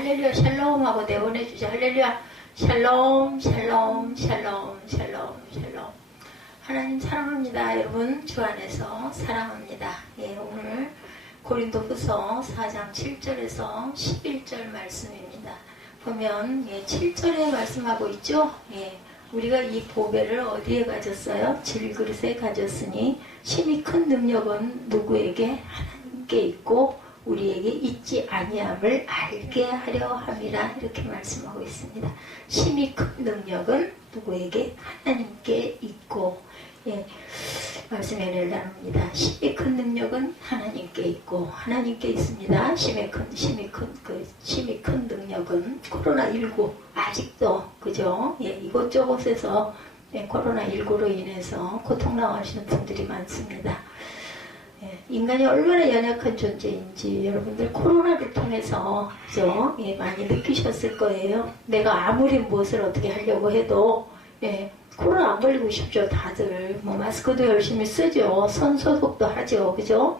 할렐루야 샬롬 하고 내보내주자. 할렐루야 샬롬 샬롬 샬롬 샬롬 샬롬. 하나님 사랑합니다. 여러분 주 안에서 사랑합니다. 예, 오늘 고린도후서 4장 7절에서 11절 말씀입니다. 보면 7절에 말씀하고 있죠. 우리가 이 보배를 어디에 가졌어요? 질그릇에 가졌으니 심히 큰 능력은 누구에게? 하나님께 있고 우리에게 있지 아니함을 알게 하려 함이라. 이렇게 말씀하고 있습니다. 심히 큰 능력은 누구에게? 하나님께 있고. 말씀의 은혜를 나눕니다. 심히 큰 능력은 하나님께 있고 하나님께 있습니다. 심히 큰 능력은 코로나19 아직도 그죠? 이곳저곳에서 코로나19로 인해서 고통 당하시는 분들이 많습니다. 인간이 얼마나 연약한 존재인지 여러분들 코로나를 통해서 그죠? 많이 느끼셨을 거예요. 내가 아무리 무엇을 어떻게 하려고 해도 코로나 안 걸리고 싶죠. 다들 마스크도 열심히 쓰죠. 손 소독도 하죠. 그죠?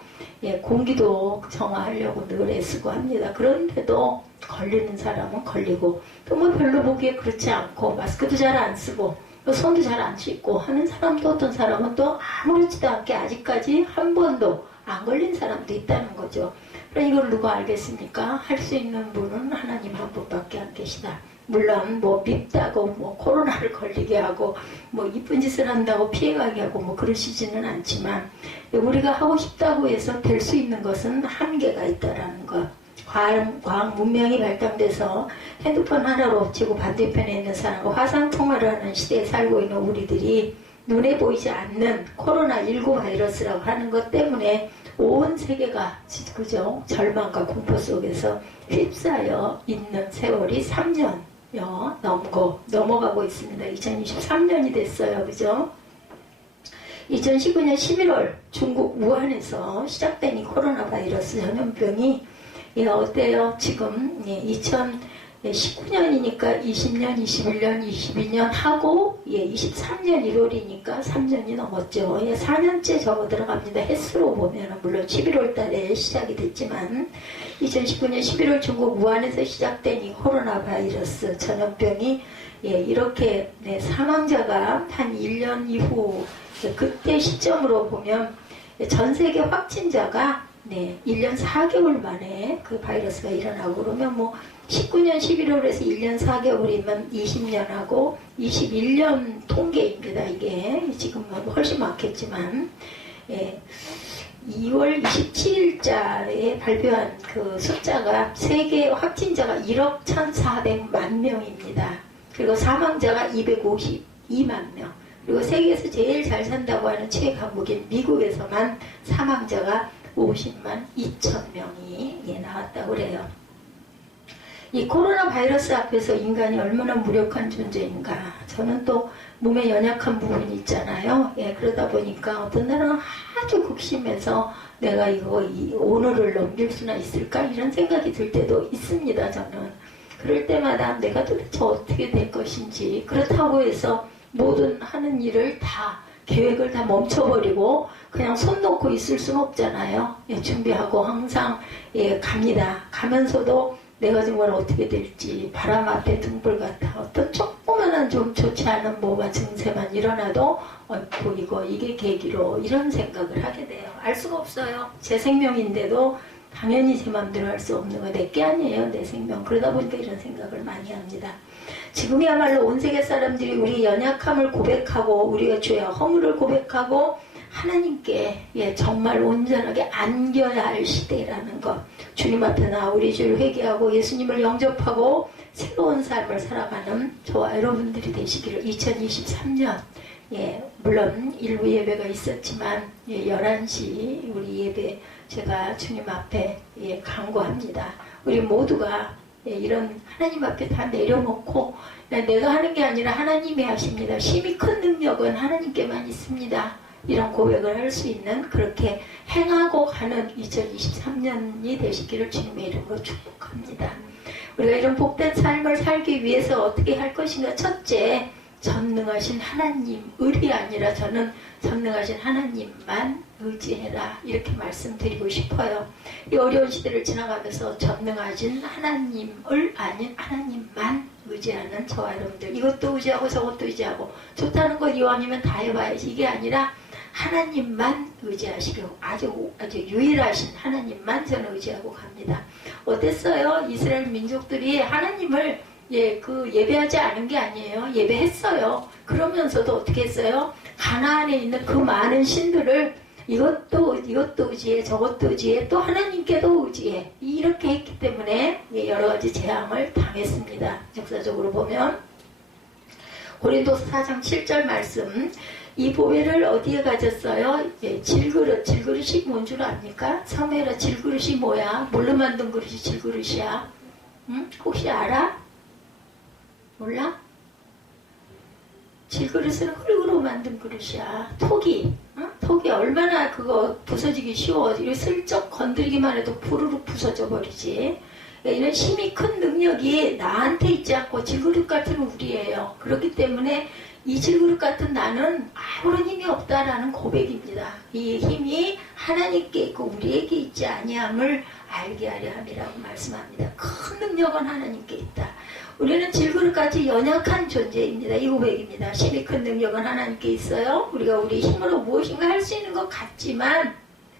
공기도 정화하려고 늘 애쓰고 합니다. 그런데도 걸리는 사람은 걸리고 또 별로 보기에 그렇지 않고 마스크도 잘 안 쓰고 또 손도 잘 안 씻고 하는 사람도 어떤 사람은 또 아무렇지도 않게 아직까지 한 번도 안 걸린 사람도 있다는 거죠. 그럼 이걸 누가 알겠습니까? 할 수 있는 분은 하나님 한 분밖에 안 계시다. 물론 밉다고 코로나를 걸리게 하고 이쁜 짓을 한다고 피해가게 하고 그러시지는 않지만 우리가 하고 싶다고 해서 될 수 있는 것은 한계가 있다라는 것. 과학 문명이 발달돼서 핸드폰 하나로 지구 반대편에 있는 사람과 화상통화를 하는 시대에 살고 있는 우리들이 눈에 보이지 않는 코로나19 바이러스라고 하는 것 때문에 온 세계가 그죠? 절망과 공포 속에서 휩싸여 있는 세월이 3년 넘어가고 있습니다. 2023년이 됐어요. 그죠? 2019년 11월 중국 우한에서 시작된 이 코로나 바이러스 전염병이 어때요? 지금 2019년이니까 20년, 21년, 22년 하고 23년 1월이니까 3년이 넘었죠. 4년째 접어들어갑니다. 횟수로 보면 물론 11월 달에 시작이 됐지만 2019년 11월 중국 우한에서 시작된 이 코로나 바이러스 전염병이 이렇게 사망자가 한 1년 이후 그때 시점으로 보면 전 세계 확진자가 1년 4개월 만에 그 바이러스가 일어나고 그러면 19년 11월에서 1년 4개월이면 20년하고 21년 통계입니다. 이게 지금 훨씬 많겠지만 2월 27일자에 발표한 그 숫자가 세계 확진자가 1억 1,400만 명입니다. 그리고 사망자가 252만 명. 그리고 세계에서 제일 잘 산다고 하는 최강국인 미국에서만 사망자가 50만 2천 명이 나왔다고 그래요. 이 코로나 바이러스 앞에서 인간이 얼마나 무력한 존재인가. 저는 또 몸에 연약한 부분이 있잖아요. 그러다 보니까 어떤 날은 아주 극심해서 내가 오늘을 넘길 수나 있을까 이런 생각이 들 때도 있습니다. 저는 그럴 때마다 내가 도대체 어떻게 될 것인지, 그렇다고 해서 모든 하는 일을 다 계획을 다 멈춰버리고 그냥 손 놓고 있을 수는 없잖아요. 준비하고 항상 갑니다. 가면서도 내가 정말 어떻게 될지 바람 앞에 등불 같아. 어떤 조그만한 좀 좋지 않은 증세만 일어나도 이게 계기로 이런 생각을 하게 돼요. 알 수가 없어요. 제 생명인데도 당연히 제 마음대로 할 수 없는 거 내게 아니에요. 내 생명. 그러다 보니까 이런 생각을 많이 합니다. 지금이야말로 온 세계 사람들이 우리 연약함을 고백하고 우리가 죄와 허물을 고백하고 하나님께 정말 온전하게 안겨야 할 시대라는 것. 주님 앞에 나와 우리 죄를 회개하고 예수님을 영접하고 새로운 삶을 살아가는 저와 여러분들이 되시기를 2023년 물론 일부 예배가 있었지만 11시 우리 예배 제가 주님 앞에 간구합니다. 우리 모두가 이런 하나님 앞에 다 내려놓고 내가 하는 게 아니라 하나님이 하십니다. 심히 큰 능력은 하나님께만 있습니다. 이런 고백을 할 수 있는 그렇게 행하고 가는 2023년이 되시기를 주님의 이름으로 축복합니다. 우리가 이런 복된 삶을 살기 위해서 어떻게 할 것인가. 첫째, 전능하신 하나님을이 아니라 저는 전능하신 하나님만 의지해라 이렇게 말씀드리고 싶어요. 이 어려운 시대를 지나가면서 전능하신 하나님을 아닌 하나님만 의지하는 저와 여러분들, 이것도 의지하고 저것도 의지하고 좋다는 거 이왕이면 다 해봐야지, 이게 아니라 하나님만 의지하시고 아주 유일하신 하나님만 저는 의지하고 갑니다. 어땠어요? 이스라엘 민족들이 하나님을 예배하지 않은 게 아니에요. 예배했어요. 그러면서도 어떻게 했어요? 가나안에 있는 그 많은 신들을 이것도 의지해, 저것도 의지해, 또 하나님께도 의지해, 이렇게 했기 때문에 여러 가지 재앙을 당했습니다. 역사적으로 보면 고린도서 4장 7절 말씀, 이 보배를 어디에 가졌어요? 질그릇이 뭔 줄 압니까? 섬에라, 질그릇이 뭐야? 뭘로 만든 그릇이 질그릇이야? 응? 혹시 알아? 몰라? 질그릇은 흙으로 만든 그릇이야. 톡이, 응? 톡이 얼마나 그거 부서지기 쉬워. 이렇게 슬쩍 건드리기만 해도 부르륵 부서져 버리지. 이런 힘이 큰 능력이 나한테 있지 않고 질그릇 같은 우리예요. 그렇기 때문에 이 질그릇 같은 나는 아무런 힘이 없다라는 고백입니다. 이 힘이 하나님께 있고 우리에게 있지 아니함을 알게 하려 함이라고 말씀합니다. 큰 능력은 하나님께 있다. 우리는 질그릇까지 연약한 존재입니다. 이 고백입니다. 힘이 큰 능력은 하나님께 있어요. 우리가 우리 힘으로 무엇인가 할 수 있는 것 같지만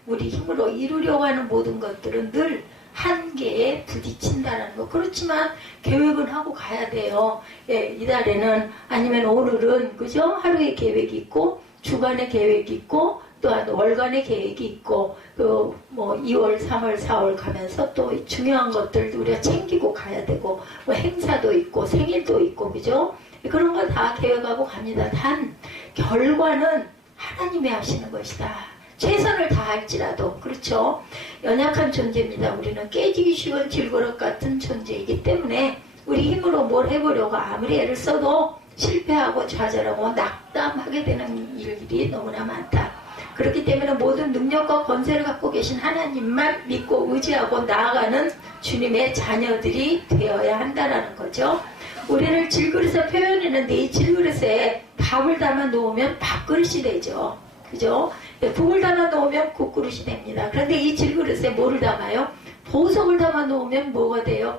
우리 힘으로 이루려고 하는 모든 것들은 늘 한계에 부딪힌다는 거. 그렇지만 계획은 하고 가야 돼요. 이달에는 아니면 오늘은 그죠? 하루의 계획이 있고 주간의 계획이 있고 또한 월간의 계획이 있고 또 뭐 2월, 3월, 4월 가면서 또 중요한 것들도 우리가 챙기고 가야 되고 뭐 행사도 있고 생일도 있고 그죠? 그런 거 다 계획하고 갑니다. 단 결과는 하나님이 하시는 것이다. 최선을 다할지라도 그렇죠. 연약한 존재입니다. 우리는 깨지기 쉬운 질그릇 같은 존재이기 때문에 우리 힘으로 뭘 해보려고 아무리 애를 써도 실패하고 좌절하고 낙담하게 되는 일들이 너무나 많다. 그렇기 때문에 모든 능력과 권세를 갖고 계신 하나님만 믿고 의지하고 나아가는 주님의 자녀들이 되어야 한다는 거죠. 우리를 질그릇에 표현했는데 이 질그릇에 밥을 담아 놓으면 밥그릇이 되죠. 그죠? 국을 담아 놓으면 국그릇이 됩니다. 그런데 이 질그릇에 뭐를 담아요? 보석을 담아 놓으면 뭐가 돼요?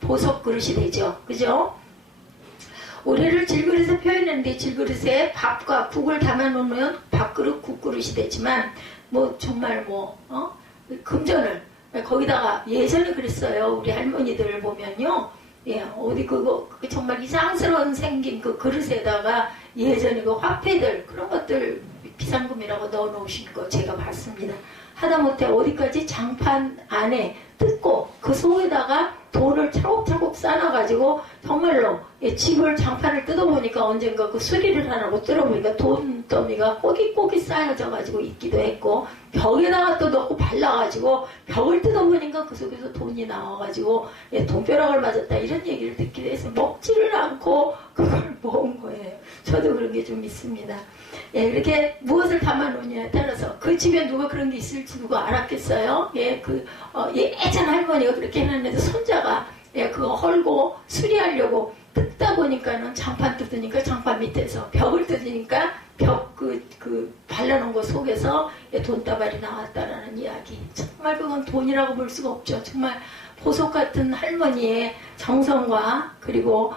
보석 그릇이 되죠. 그죠? 우리를 질그릇에 표현했는데 질그릇에 밥과 국을 담아 놓으면 밥그릇, 국그릇이 되지만 뭐 정말 금전을 거기다가 예전에 그랬어요. 우리 할머니들 보면요. 어디 그거 정말 이상스러운 생긴 그 그릇에다가 예전에 그 화폐들 그런 것들 비상금이라고 넣어놓으신 거 제가 봤습니다. 하다못해 어디까지 장판 안에 뜯고 그 속에다가 돈을 차곡차곡 쌓아가지고 정말로 집을 장판을 뜯어보니까 언젠가 그 수리를 하라고 뜯어보니까 돈더미가 꼬깃꼬깃 쌓여져가지고 있기도 했고 벽에다가 또 넣고 발라가지고 벽을 뜯어보니까 그 속에서 돈이 나와가지고 돈벼락을 맞았다 이런 얘기를 듣기도 해서 먹지를 않고 그걸 모은 거예요. 저도 그런 게 좀 있습니다. 이렇게 무엇을 담아놓냐에 따라서 그 집에 누가 그런 게 있을지 누가 알았겠어요? 예전 할머니가 그렇게 해놨는데 손자가 그거 헐고 수리하려고 뜯다 보니까는 장판 뜯으니까 장판 밑에서 벽을 뜯으니까 벽 발라놓은 거 속에서 돈다발이 나왔다라는 이야기. 정말 그건 돈이라고 볼 수가 없죠. 정말 보석 같은 할머니의 정성과 그리고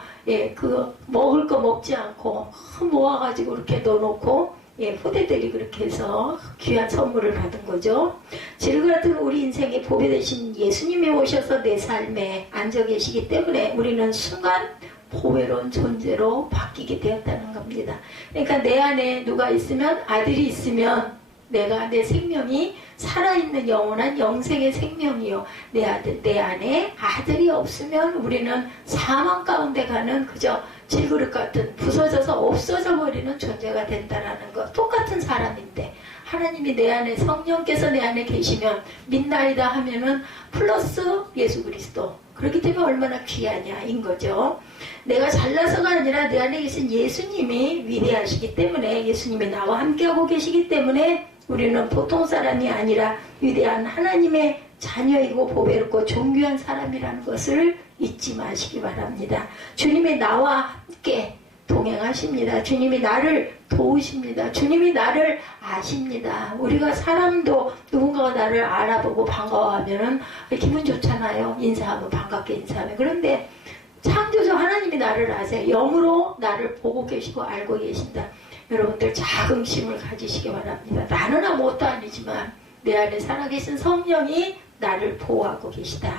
그거 먹을 거 먹지 않고 모아가지고 이렇게 넣어놓고 후대들이 그렇게 해서 귀한 선물을 받은 거죠. 질그릇 같은 우리 인생의 보배 되신 예수님이 오셔서 내 삶에 앉아 계시기 때문에 우리는 순간 보배로운 존재로 바뀌게 되었다는 겁니다. 그러니까 내 안에 누가 있으면 아들이 있으면 내 생명이 살아있는 영원한 영생의 생명이요. 내 안에 아들이 없으면 우리는 사망 가운데 가는 그저 질그릇 같은 부서져서 없어져 버리는 존재가 된다라는 것. 똑같은 사람인데 하나님이 내 안에 성령께서 내 안에 계시면 믿나이다 하면은 플러스 예수 그리스도. 그렇기 때문에 얼마나 귀하냐인 거죠. 내가 잘나서가 아니라 내 안에 계신 예수님이 위대하시기 때문에 예수님이 나와 함께하고 계시기 때문에 우리는 보통 사람이 아니라 위대한 하나님의 자녀이고 보배롭고 존귀한 사람이라는 것을 잊지 마시기 바랍니다. 주님이 나와 함께 동행하십니다. 주님이 나를 도우십니다. 주님이 나를 아십니다. 우리가 사람도 누군가가 나를 알아보고 반가워하면은 기분 좋잖아요. 인사하면 반갑게 인사하면. 그런데 창조주 하나님이 나를 아세요. 영으로 나를 보고 계시고 알고 계신다. 여러분들 자긍심을 가지시기 바랍니다. 나는 아무것도 아니지만 내 안에 살아계신 성령이 나를 보호하고 계시다.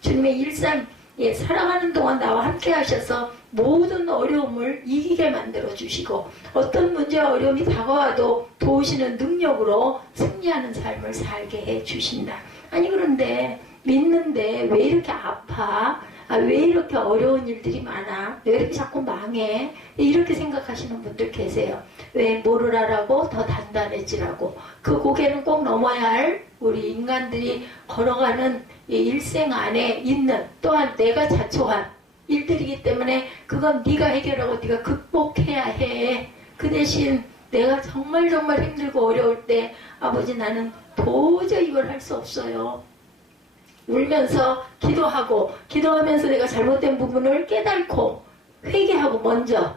주님의 일상 살아가는 동안 나와 함께 하셔서 모든 어려움을 이기게 만들어 주시고 어떤 문제와 어려움이 다가와도 도우시는 능력으로 승리하는 삶을 살게 해 주신다. 아니 그런데 믿는데 왜 이렇게 아파? 왜 이렇게 어려운 일들이 많아? 왜 이렇게 자꾸 망해? 이렇게 생각하시는 분들 계세요. 왜 뭐를 하라고? 더 단단해지라고. 그 고개는 꼭 넘어야 할 우리 인간들이 걸어가는 일생 안에 있는 또한 내가 자초한 일들이기 때문에 그건 네가 해결하고 네가 극복해야 해. 그 대신 내가 정말 힘들고 어려울 때 아버지 나는 도저히 이걸 할 수 없어요. 울면서 기도하면서 내가 잘못된 부분을 깨닫고 회개하고 먼저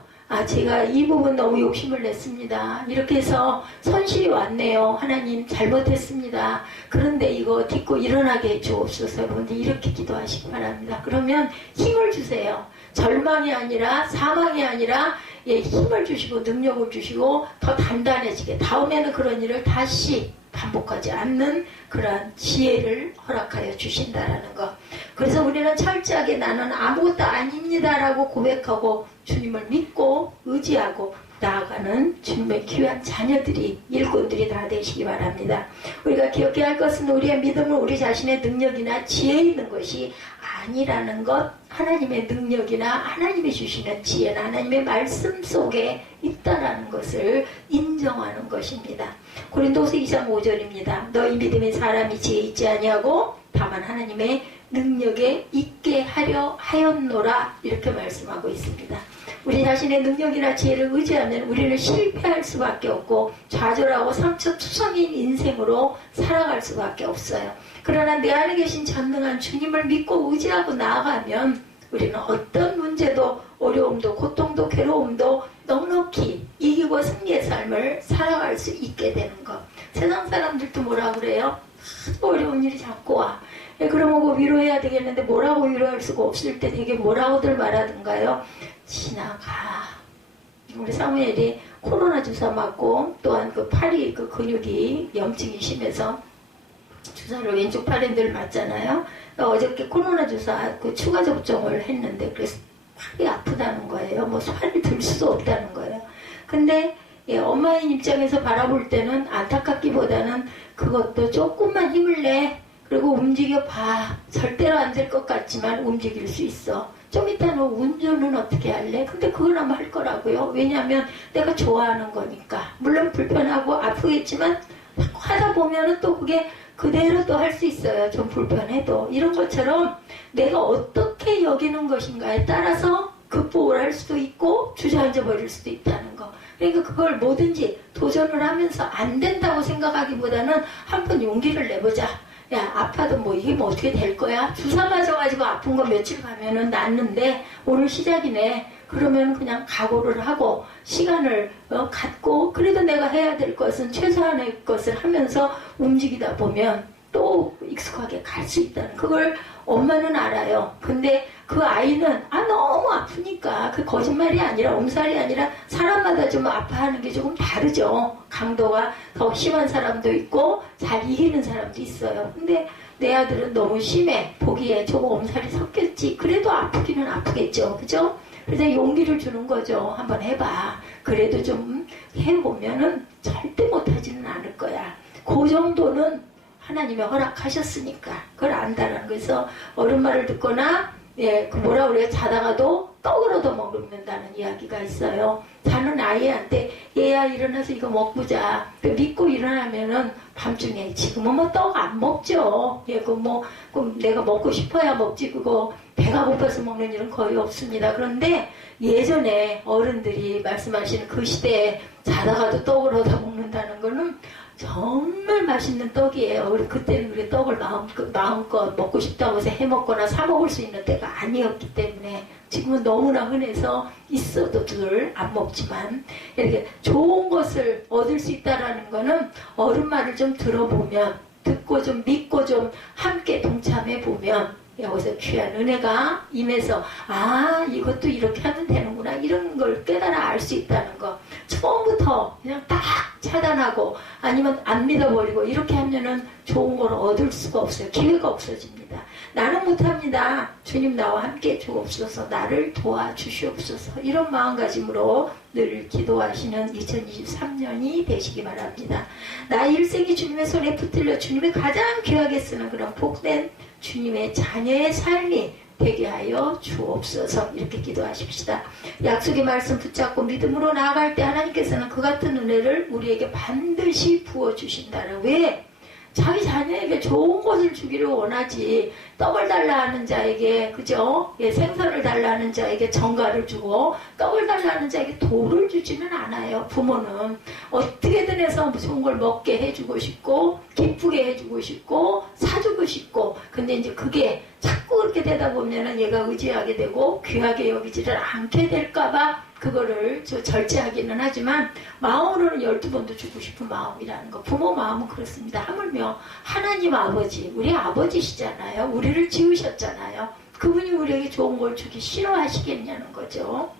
제가 이 부분 너무 욕심을 냈습니다. 이렇게 해서 손실이 왔네요. 하나님 잘못했습니다. 그런데 이거 딛고 일어나게 해주옵소서. 여러분들 이렇게 기도하시기 바랍니다. 그러면 힘을 주세요. 절망이 아니라 사망이 아니라 힘을 주시고 능력을 주시고 더 단단해지게 다음에는 그런 일을 다시 반복하지 않는 그러한 지혜를 허락하여 주신다라는 것. 그래서 우리는 철저하게 나는 아무것도 아닙니다라고 고백하고 주님을 믿고 의지하고 나아가는 주님의 귀한 자녀들이 일꾼들이 다 되시기 바랍니다. 우리가 기억해야 할 것은 우리의 믿음은 우리 자신의 능력이나 지혜에 있는 것이 아니라는 것, 하나님의 능력이나 하나님이 주시는 지혜나 하나님의 말씀 속에 있다라는 것을 인정하는 것입니다. 고린도서 2장 5절입니다. 너희 믿음의 사람이 지혜 있지 아니하고 다만 하나님의 능력에 있게 하려 하였노라 이렇게 말씀하고 있습니다. 우리 자신의 능력이나 지혜를 의지하면 우리는 실패할 수밖에 없고 좌절하고 상처투성인 인생으로 살아갈 수밖에 없어요. 그러나 내 안에 계신 전능한 주님을 믿고 의지하고 나아가면 우리는 어떤 문제도 어려움도 고통도 괴로움도 넉넉히 이기고 승리의 삶을 살아갈 수 있게 되는 것. 세상 사람들도 뭐라 그래요? 어려운 일이 자꾸 와. 그러면 뭐 위로해야 되겠는데 뭐라고 위로할 수가 없을 때 되게 뭐라고들 말하던가요? 지나가. 우리 사무엘이 코로나 주사 맞고 또한 그 팔이 그 근육이 염증이 심해서 주사를 왼쪽 팔에 늘 맞잖아요. 어저께 코로나 주사 그 추가 접종을 했는데 그래서 팔이 아프다는 거예요. 뭐 살을 들 수도 없다는 거예요. 근데 엄마의 입장에서 바라볼 때는 안타깝기보다는 그것도 조금만 힘을 내. 그리고 움직여봐. 절대로 안 될 것 같지만 움직일 수 있어. 좀 이따 너 운전은 어떻게 할래? 근데 그건 아마 할 거라고요. 왜냐하면 내가 좋아하는 거니까. 물론 불편하고 아프겠지만 하다 보면은 또 그게 그대로 또 할 수 있어요. 좀 불편해도. 이런 것처럼 내가 어떻게 여기는 것인가에 따라서 극복을 할 수도 있고 주저앉아 버릴 수도 있다는 거. 그러니까 그걸 뭐든지 도전을 하면서 안 된다고 생각하기보다는 한번 용기를 내보자. 야, 아파도 뭐 이게 뭐 어떻게 될 거야? 주사 맞아가지고 아픈 거 며칠 가면은 낫는데 오늘 시작이네. 그러면 그냥 각오를 하고 시간을 갖고 그래도 내가 해야 될 것은 최소한의 것을 하면서 움직이다 보면 또 익숙하게 갈 수 있다는 그걸 엄마는 알아요. 근데 그 아이는 너무 아프니까 그 거짓말이 아니라 엄살이 아니라 사람마다 좀 아파하는 게 조금 다르죠. 강도가 더 심한 사람도 있고 잘 이기는 사람도 있어요. 근데 내 아들은 너무 심해. 보기에 조금 엄살이 섞였지. 그래도 아프기는 아프겠죠. 그죠? 그래서 용기를 주는 거죠. 한번 해봐. 그래도 좀 해보면은 절대 못하지는 않을 거야. 그 정도는 하나님이 허락하셨으니까 그걸 안다라는 거에서 어른 말을 듣거나 그 뭐라 그래요? 자다가도 떡을 얻어 먹는다는 이야기가 있어요. 자는 아이한테 얘야 일어나서 이거 먹고 자. 믿고 일어나면은 밤중에 지금은 뭐 떡 안 먹죠. 그럼 내가 먹고 싶어야 먹지 그거 배가 고파서 먹는 일은 거의 없습니다. 그런데 예전에 어른들이 말씀하시는 그 시대에 자다가도 떡을 얻어 먹는다는 거는 정말 맛있는 떡이에요. 우리 그때는 우리 떡을 마음껏 먹고 싶다고 해서 해먹거나 사 먹을 수 있는 때가 아니었기 때문에 지금은 너무나 흔해서 있어도 늘 안 먹지만 이렇게 좋은 것을 얻을 수 있다라는 거는 어른 말을 좀 들어보면 듣고 좀 믿고 좀 함께 동참해 보면 여기서 귀한 은혜가 임해서 아 이것도 이렇게 하면 되는구나 이런 걸 깨달아 알 수 있다는 거 처음부터 그냥 딱 차단하고 아니면 안 믿어버리고 이렇게 하면은 좋은 걸 얻을 수가 없어요. 기회가 없어집니다. 나는 못합니다. 주님 나와 함께 주옵소서 나를 도와주시옵소서 이런 마음가짐으로 늘 기도하시는 2023년이 되시기 바랍니다. 나의 일생이 주님의 손에 붙들려 주님의 가장 귀하게 쓰는 그런 복된 주님의 자녀의 삶이 되게 하여 주옵소서 이렇게 기도하십시다. 약속의 말씀 붙잡고 믿음으로 나아갈 때 하나님께서는 그 같은 은혜를 우리에게 반드시 부어주신다는 왜? 자기 자녀에게 좋은 것을 주기를 원하지 떡을 달라 하는 자에게 그죠? 예, 생선을 달라 하는 자에게 정갈을 주고 떡을 달라 하는 자에게 돌을 주지는 않아요. 부모는 어떻게든 해서 좋은 걸 먹게 해주고 싶고 기쁘게 해주고 싶고 사주고 싶고 근데 이제 그게 자꾸 그렇게 되다 보면은 얘가 의지하게 되고 귀하게 여기지를 않게 될까봐 그거를 절제하기는 하지만 마음으로는 12번도 주고 싶은 마음이라는 거 부모 마음은 그렇습니다. 하물며 하나님 아버지 우리 아버지시잖아요. 우리를 지으셨잖아요. 그분이 우리에게 좋은 걸 주기 싫어하시겠냐는 거죠.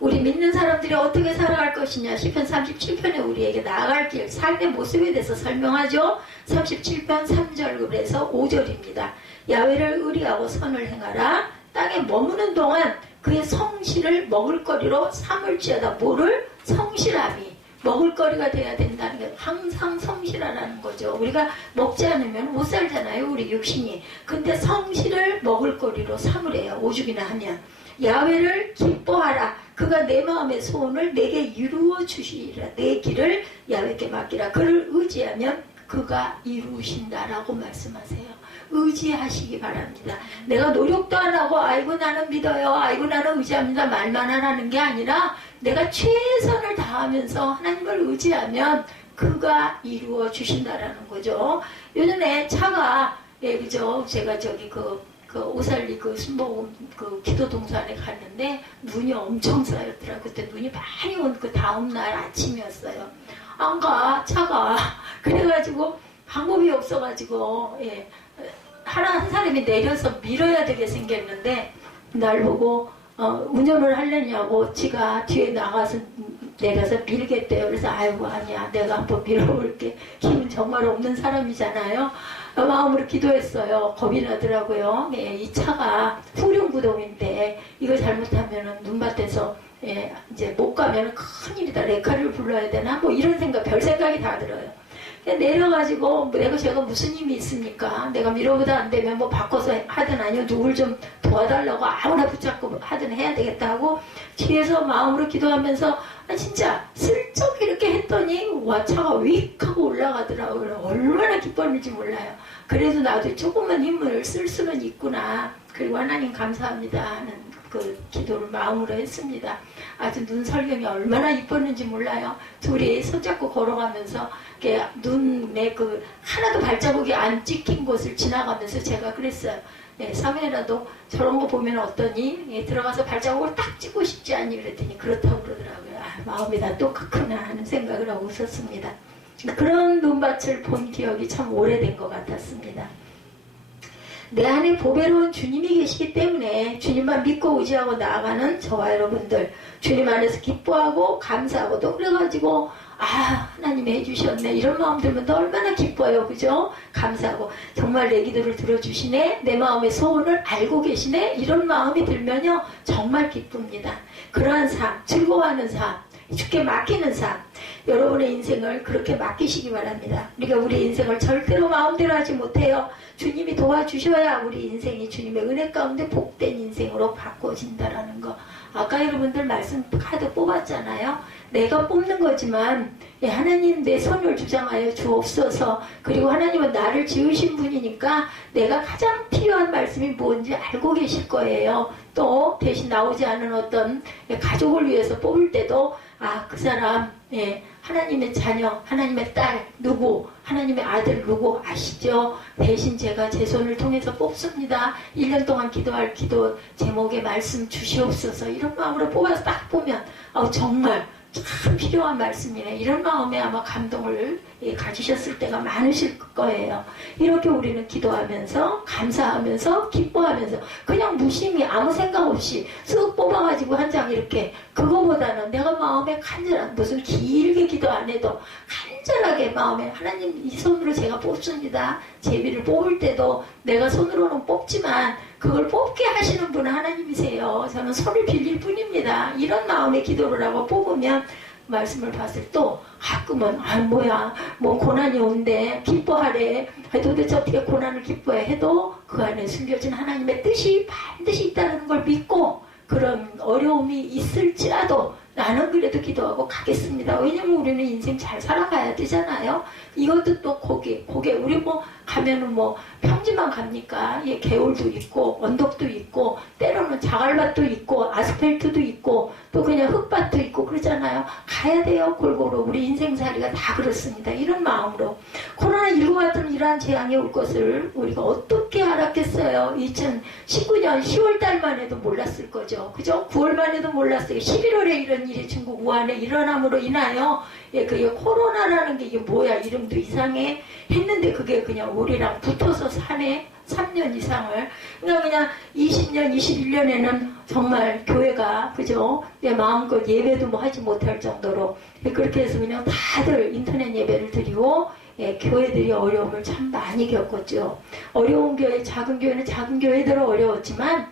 우리 믿는 사람들이 어떻게 살아갈 것이냐 시편 37편에 우리에게 나아갈 길 삶의 모습에 대해서 설명하죠. 37편 3절에서 5절입니다. 야훼를 의리하고 선을 행하라 땅에 머무는 동안 그의 성실을 먹을거리로 삼을지어다. 뭐를? 성실함이 먹을거리가 돼야 된다는 게 항상 성실하라는 거죠. 우리가 먹지 않으면 못 살잖아요. 우리 육신이. 근데 성실을 먹을거리로 삼으래요. 오죽이나 하면. 야훼를 기뻐하라. 그가 내 마음의 소원을 내게 이루어 주시리라. 내 길을 야훼께 맡기라. 그를 의지하면 그가 이루신다라고 말씀하세요. 의지하시기 바랍니다. 내가 노력도 안 하고 아이고 나는 믿어요. 아이고 나는 의지합니다. 말만 하라는 게 아니라 내가 최선을 다하면서 하나님을 의지하면 그가 이루어 주신다라는 거죠. 요즘에 차가 예 그죠. 제가 저기 그 오살리 그 순복음 그 기도 동산에 갔는데 눈이 엄청 쌓였더라고요. 그때 눈이 많이 온 그 다음날 아침이었어요. 안 가 차가 그래가지고 방법이 없어가지고 예. 한 사람이 내려서 밀어야 되게 생겼는데 날 보고 운전을 하려냐고 지가 뒤에 나가서 내려서 밀겠대요. 그래서 아이고 아니야 내가 한번 밀어볼게. 힘은 정말 없는 사람이잖아요. 마음으로 기도했어요. 겁이 나더라고요. 네, 이 차가 후륜구동인데 이거 잘못하면 눈밭에서 예, 이제 못 가면 큰일이다. 레카를 불러야 되나 뭐 이런 생각 별 생각이 다 들어요. 내려가지고 제가 무슨 힘이 있습니까? 내가 밀어보다 안 되면 뭐 바꿔서 하든 아니면 누굴 좀 도와달라고 아무나 붙잡고 하든 해야 되겠다 하고 뒤에서 마음으로 기도하면서 진짜 슬쩍 이렇게 했더니 와 차가 윅 하고 올라가더라고요. 얼마나 기뻤는지 몰라요. 그래도 나도 조금만 힘을 쓸 수는 있구나. 그리고 하나님 감사합니다 하는 그 기도를 마음으로 했습니다. 아주 눈 설경이 얼마나 이뻤는지 몰라요. 둘이 손잡고 걸어가면서 눈에 그 하나도 발자국이 안 찍힌 곳을 지나가면서 제가 그랬어요. 예, 사회라도 저런 거 보면 어떠니? 예, 들어가서 발자국을 딱 찍고 싶지 않니? 그랬더니 그렇다고 그러더라고요. 마음이 다 똑같구나 하는 생각을 하고 웃었습니다. 그런 눈밭을 본 기억이 참 오래된 것 같았습니다. 내 안에 보배로운 주님이 계시기 때문에 주님만 믿고 의지하고 나아가는 저와 여러분들 주님 안에서 기뻐하고 감사하고 또 그래가지고 하나님이 해주셨네 이런 마음 들면 또 얼마나 기뻐요. 그죠? 감사하고 정말 내 기도를 들어주시네 내 마음의 소원을 알고 계시네 이런 마음이 들면요 정말 기쁩니다. 그러한 삶 즐거워하는 삶 주께 맡기는 삶 여러분의 인생을 그렇게 맡기시기 바랍니다. 우리가 우리 인생을 절대로 마음대로 하지 못해요. 주님이 도와주셔야 우리 인생이 주님의 은혜 가운데 복된 인생으로 바꿔진다라는 거. 아까 여러분들 말씀 카드 뽑았잖아요. 내가 뽑는 거지만 하나님 내 손을 주장하여 주옵소서. 그리고 하나님은 나를 지으신 분이니까 내가 가장 필요한 말씀이 뭔지 알고 계실 거예요. 또 대신 나오지 않은 어떤 가족을 위해서 뽑을 때도 그 사람 예, 하나님의 자녀, 하나님의 딸 누구, 하나님의 아들 누구 아시죠? 대신 제가 제 손을 통해서 뽑습니다. 1년 동안 기도할 기도 제목에 말씀 주시옵소서 이런 마음으로 뽑아서 딱 보면 정말 참 필요한 말씀이네. 이런 마음에 아마 감동을 가지셨을 때가 많으실 거예요. 이렇게 우리는 기도하면서 감사하면서 기뻐하면서 그냥 무심히 아무 생각 없이 쓱 뽑아가지고 한 장 이렇게 그거보다는 내가 마음에 간절한 무슨 길게 기도 안 해도 간절하게 마음에 하나님 이 손으로 제가 뽑습니다. 제비를 뽑을 때도 내가 손으로는 뽑지만 그걸 뽑게 하시는 분은 하나님이세요. 저는 손을 빌릴 뿐입니다. 이런 마음의 기도를 하고 뽑으면 말씀을 봤을 또 가끔은 뭐야 뭐 고난이 온대 기뻐하래 도대체 어떻게 고난을 기뻐해 해도 그 안에 숨겨진 하나님의 뜻이 반드시 있다는 걸 믿고 그런 어려움이 있을지라도 나는 그래도 기도하고 가겠습니다. 왜냐면 우리는 인생 잘 살아가야 되잖아요. 이것도 또 고개 우리 뭐 가면은 뭐 평지만 갑니까? 예, 개울도 있고 언덕도 있고 때로는 자갈밭도 있고 아스팔트도 있고 또 그냥 흙밭도 있고 그러잖아요. 가야 돼요. 골고루 우리 인생살이가 다 그렇습니다. 이런 마음으로 코로나19 같은 이러한 재앙이 올 것을 우리가 어떻게 알았겠어요. 2019년 10월달만 해도 몰랐을 거죠. 그죠? 9월만 해도 몰랐어요. 11월에 이런 일이 중국 우한에 일어남으로 인하여 그게 코로나라는 게 이게 뭐야 이름도 이상해 했는데 그게 그냥 우리랑 붙어서 사네 3년 이상을 그냥 20년 21년에는 정말 교회가 그죠 마음껏 예배도 뭐 하지 못할 정도로 그렇게 해서 그냥 다들 인터넷 예배를 드리고 교회들이 어려움을 참 많이 겪었죠. 어려운 교회, 작은 교회는 작은 교회들은 어려웠지만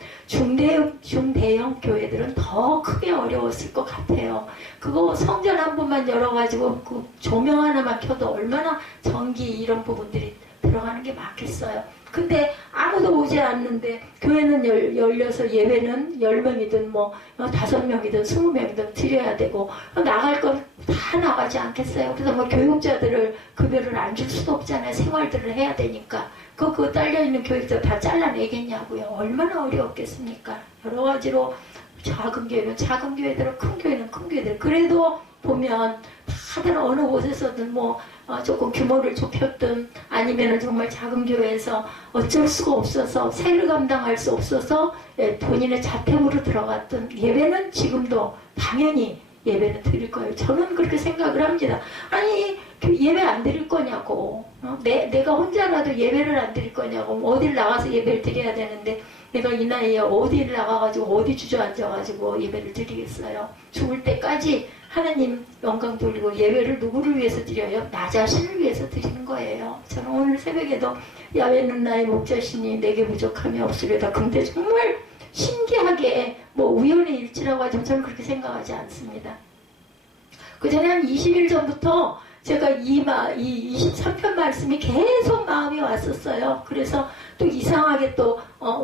중대형 교회들은 더 크게 어려웠을 것 같아요. 그거 성전 한 번만 열어가지고 그 조명 하나만 켜도 얼마나 전기 이런 부분들이 들어가는 게 많겠어요. 근데 아무도 오지 않는데 교회는 열려서 예배는 10명이든 뭐 5명이든 20명이든 드려야 되고 나갈 건 다 나가지 않겠어요. 그래서 뭐 교육자들을 급여를 안 줄 수도 없잖아요. 생활들을 해야 되니까. 그거 딸려있는 교육자 다 잘라내겠냐고요. 얼마나 어려웠겠습니까. 여러 가지로 작은 교회는 작은 교회대로 큰 교회는 큰 교회대로 그래도 보면 다들 어느 곳에서든 뭐 조금 규모를 좁혔든 아니면은 정말 작은 교회에서 어쩔 수가 없어서 세를 감당할 수 없어서 본인의 자택으로 들어갔던 예배는 지금도 당연히 예배는 드릴 거예요. 저는 그렇게 생각을 합니다. 아니 예배 안 드릴 거냐고 내가 혼자라도 예배를 안 드릴 거냐고 어딜 나가서 예배를 드려야 되는데 내가 이 나이에 어디를 나가가지고 어디 주저앉아가지고 예배를 드리겠어요. 죽을 때까지 하나님 영광 돌리고 예배를 누구를 위해서 드려요? 나 자신을 위해서 드리는 거예요. 저는 오늘 새벽에도 야외는 나의 목자시니 내게 부족함이 없으려다. 근데 정말 신기하게 뭐 우연의 일치라고 하지만 저는 그렇게 생각하지 않습니다. 그 전에 한 20일 전부터 제가 이 23편 말씀이 계속 마음이 왔었어요. 그래서 또 이상하게 또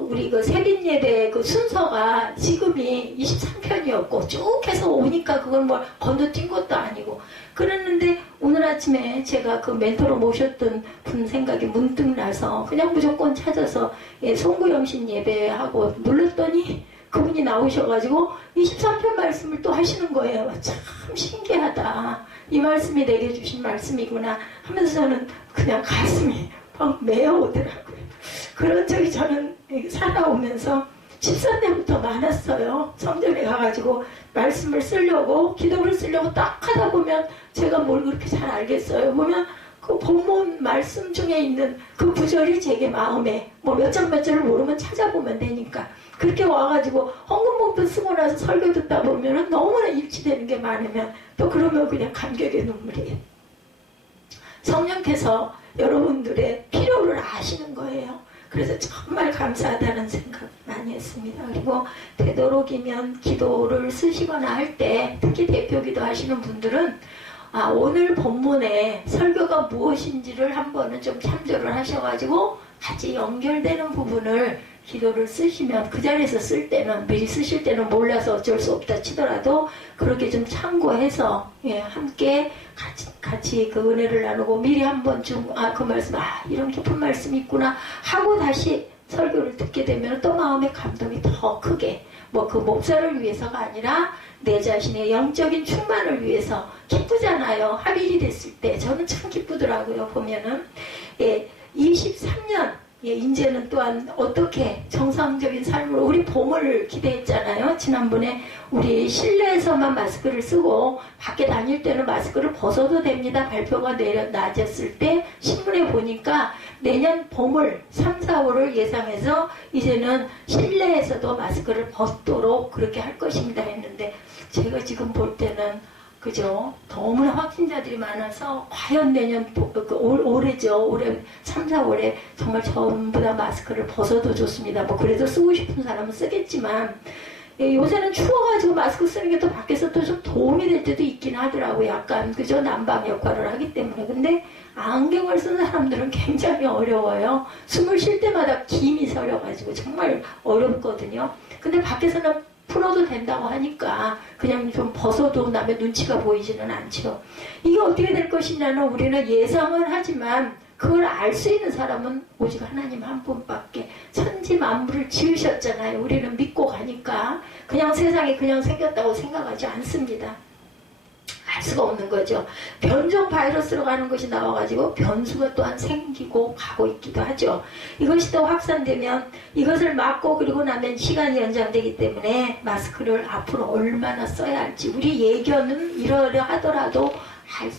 우리 그 새빛 예배 그 순서가 지금이 23편이었고 쭉 해서 오니까 그걸 뭐 건너뛴 것도 아니고 그랬는데 오늘 아침에 제가 그 멘토로 모셨던 분 생각이 문득 나서 그냥 무조건 찾아서 송구영신 예배하고 눌렀더니 그분이 나오셔가지고 23편 말씀을 또 하시는 거예요. 참 신기하다. 이 말씀이 내게 주신 말씀이구나 하면서 저는 그냥 가슴이 막 메어오더라고요. 그런 적이 저는 살아오면서 14년부터 많았어요. 성전에 가가지고 말씀을 쓰려고 기도를 쓰려고 딱 하다 보면 제가 뭘 그렇게 잘 알겠어요. 보면 그 본문 말씀 중에 있는 그 구절이 제게 마음에 뭐 몇 장 몇 절을 모르면 찾아보면 되니까 그렇게 와가지고 헌금봉투 쓰고 나서 설교 듣다 보면 너무나 일치되는 게 많으면 또 그러면 그냥 감격의 눈물이에요. 성령께서 여러분들의 필요를 아시는 거예요. 그래서 정말 감사하다는 생각 많이 했습니다. 그리고 되도록이면 기도를 쓰시거나 할 때 특히 대표기도 하시는 분들은 오늘 본문에 설교가 무엇인지를 한번은 좀 참조를 하셔가지고 같이 연결되는 부분을 기도를 쓰시면 그 자리에서 쓸 때는 미리 쓰실 때는 몰라서 어쩔 수 없다 치더라도 그렇게 좀 참고해서 함께 같이 그 은혜를 나누고 미리 한 번쯤 그 말씀 이런 깊은 말씀이 있구나 하고 다시 설교를 듣게 되면 또 마음의 감동이 더 크게 뭐 그 목사를 위해서가 아니라 내 자신의 영적인 충만을 위해서 기쁘잖아요. 합일이 됐을 때 저는 참 기쁘더라고요. 보면은 23년 이제는 또한 어떻게 정상적인 삶으로 우리 봄을 기대했잖아요. 지난번에 우리 실내에서만 마스크를 쓰고 밖에 다닐 때는 마스크를 벗어도 됩니다. 발표가 낮았을 때 신문에 보니까 내년 봄을 3, 4월을 예상해서 이제는 실내에서도 마스크를 벗도록 그렇게 할 것입니다 했는데 제가 지금 볼 때는 그죠? 너무나 확진자들이 많아서 과연 내년 올해죠. 올해 3, 4월에 정말 전부 다 마스크를 벗어도 좋습니다. 뭐 그래도 쓰고 싶은 사람은 쓰겠지만 요새는 추워가지고 마스크 쓰는 게 또 밖에서 또 좀 도움이 될 때도 있긴 하더라고요. 약간 그죠? 난방 역할을 하기 때문에. 근데 안경을 쓰는 사람들은 굉장히 어려워요. 숨을 쉴 때마다 김이 서려가지고 정말 어렵거든요. 근데 밖에서는 풀어도 된다고 하니까 그냥 좀 벗어도 남의 눈치가 보이지는 않죠. 이게 어떻게 될 것이냐는 우리는 예상은 하지만 그걸 알 수 있는 사람은 오직 하나님 한 분밖에. 천지 만물을 지으셨잖아요. 우리는 믿고 가니까 그냥 세상이 그냥 생겼다고 생각하지 않습니다. 알 수가 없는 거죠. 변종 바이러스로 가는 것이 나와가지고 변수가 또한 생기고 가고 있기도 하죠. 이것이 더 확산되면 이것을 막고 그리고 나면 시간이 연장되기 때문에 마스크를 앞으로 얼마나 써야 할지 우리 예견은 이러려 하더라도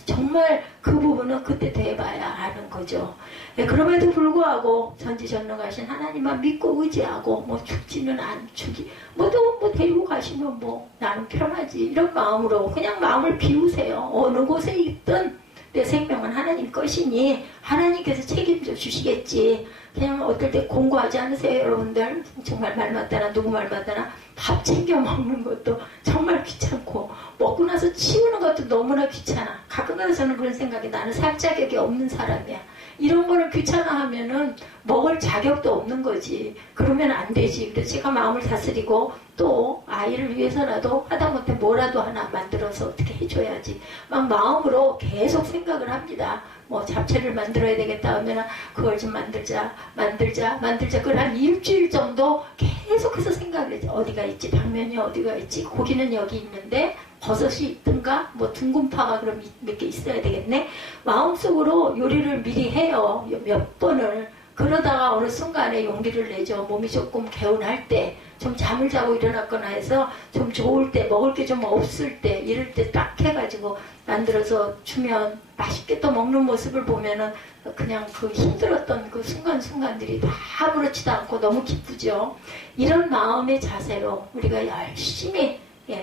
정말 그 부분은 그때 돼봐야 아는 거죠. 그럼에도 불구하고 전지전능하신 하나님만 믿고 의지하고 뭐 죽지는 않죽이 뭐 데리고 가시면 뭐 나는 편하지 이런 마음으로 그냥 마음을 비우세요. 어느 곳에 있든 내 생명은 하나님 것이니 하나님께서 책임져 주시겠지. 그냥 어떨 때 공부하지 않으세요 여러분들? 정말 말 맞다나 누구 말 맞다나 밥 챙겨 먹는 것도 정말 귀찮고 먹고 나서 치우는 것도 너무나 귀찮아. 가끔가다 저는 그런 생각이 나는 살 자격이 없는 사람이야. 이런 거를 귀찮아하면은 먹을 자격도 없는 거지. 그러면 안 되지. 그래서 제가 마음을 다스리고 또 아이를 위해서라도 하다못해 뭐라도 하나 만들어서 어떻게 해줘야지. 막 마음으로 계속 생각을 합니다. 뭐 잡채를 만들어야 되겠다 하면 그걸 좀 만들자. 그걸 한 일주일 정도 계속해서 생각을 했죠. 어디가 있지? 당면이 어디가 있지? 고기는 여기 있는데 버섯이 있든가 뭐 둥근파가 그럼 몇 개 있어야 되겠네. 마음속으로 요리를 미리 해요. 몇 번을. 그러다가 어느 순간에 용기를 내죠. 몸이 조금 개운할 때, 좀 잠을 자고 일어났거나 해서 좀 좋을 때, 먹을 게 좀 없을 때, 이럴 때 딱 해가지고 만들어서 주면 맛있게 또 먹는 모습을 보면은 그냥 그 힘들었던 그 순간순간들이 다 아무렇지도 않고 너무 기쁘죠. 이런 마음의 자세로 우리가 열심히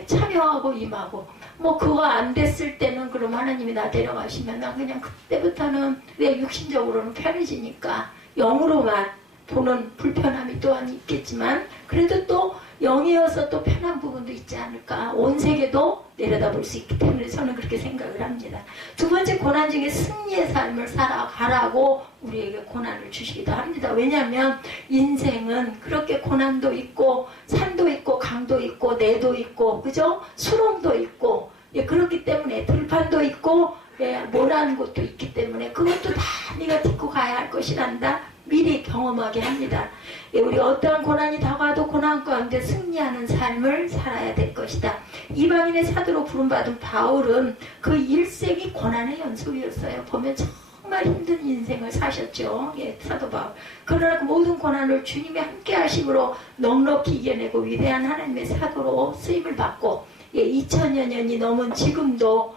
참여하고 임하고 뭐 그거 안 됐을 때는 그럼 하나님이 나 데려가시면 난 그냥 그때부터는 내 육신적으로는 편해지니까 영으로만 보는 불편함이 또한 있겠지만 그래도 또 영이어서 또 편한 부분도 있지 않을까. 온 세계도 내려다볼 수 있기 때문에 저는 그렇게 생각을 합니다. 두 번째 고난 중에 승리의 삶을 살아가라고 우리에게 고난을 주시기도 합니다. 왜냐하면 인생은 그렇게 고난도 있고 산도 있고 강도 있고 내도 있고 그죠? 수렁도 있고 그렇기 때문에 들판도 있고 모라는 곳도 있기 때문에 그것도 다 네가 딛고 가야 할 것이란다. 미리 경험하게 합니다. 우리 어떠한 고난이 다가와도 고난 가운데 승리하는 삶을 살아야 될 것이다. 이방인의 사도로 부름받은 바울은 그 일생이 고난의 연속이었어요. 보면 정말 힘든 인생을 사셨죠. 사도 바울. 그러나 그 모든 고난을 주님의 함께 하심으로 넉넉히 이겨내고 위대한 하나님의 사도로 쓰임을 받고 2000여 년이 넘은 지금도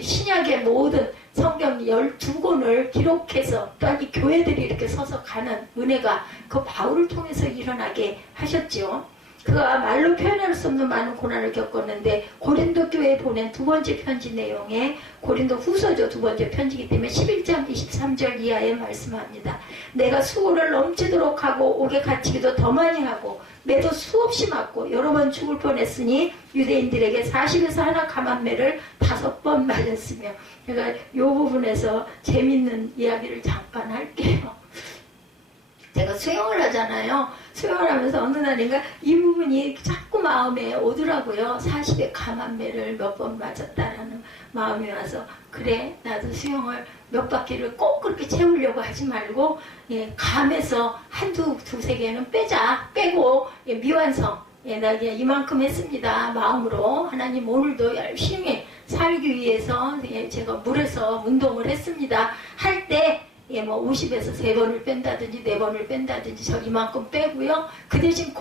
신약의 모든 성경 12권을 기록해서 또한 이 교회들이 이렇게 서서 가는 은혜가 그 바울을 통해서 일어나게 하셨죠. 그가 말로 표현할 수 없는 많은 고난을 겪었는데 고린도 교회에 보낸 두 번째 편지 내용에 고린도 후서죠. 두 번째 편지이기 때문에 11장 23절 이하에 말씀합니다. 내가 수고를 넘치도록 하고 옥에 갇히기도 더 많이 하고 매도 수없이 맞고 여러 번 죽을 뻔했으니 유대인들에게 40에서 하나 감한매를 5번 맞았으며 그러니까 이 부분에서 재밌는 이야기를 잠깐 할게요. 제가 수영을 하잖아요. 수영을 하면서 어느 날인가 이 부분이 자꾸 마음에 오더라고요. 40에 감한매를 몇 번 맞았다라는 마음이 와서, 그래 나도 수영을 몇 바퀴를 꼭 그렇게 채우려고 하지 말고, 예, 감에서 두세 개는 빼고, 예, 미완성, 예, 나 그냥 이만큼 했습니다. 마음으로 하나님 오늘도 열심히 살기 위해서, 예, 제가 물에서 운동을 했습니다. 할 때 예, 뭐 50에서 3번을 뺀다든지 4번을 뺀다든지 저 이만큼 빼고요. 그 대신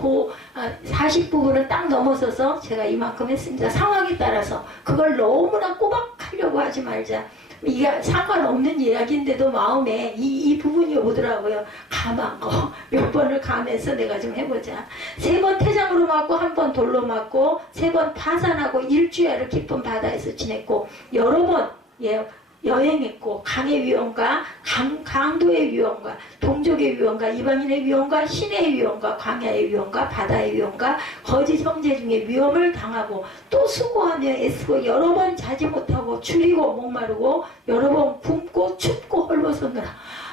40 부분은 딱 넘어서서 제가 이만큼 했습니다. 상황에 따라서 그걸 너무나 꼬박 하려고 하지 말자. 이게 상관없는 이야기인데도 마음에 이 부분이 오더라고요. 감한 거 몇 번을 감해서 내가 좀 해보자. 3번 태장으로 맞고 1번 돌로 맞고 3번 파산하고 일주일을 깊은 바다에서 지냈고 여러 번 예, 여행했고, 강의 위험과 강도의 위험과 동족의 위험과 이방인의 위험과 신의 위험과 광야의 위험과 바다의 위험과 거짓 형제 중에 위험을 당하고 또 수고하며 애쓰고 여러 번 자지 못하고 줄이고 목마르고 여러 번 굶고 춥고 헐벗었느라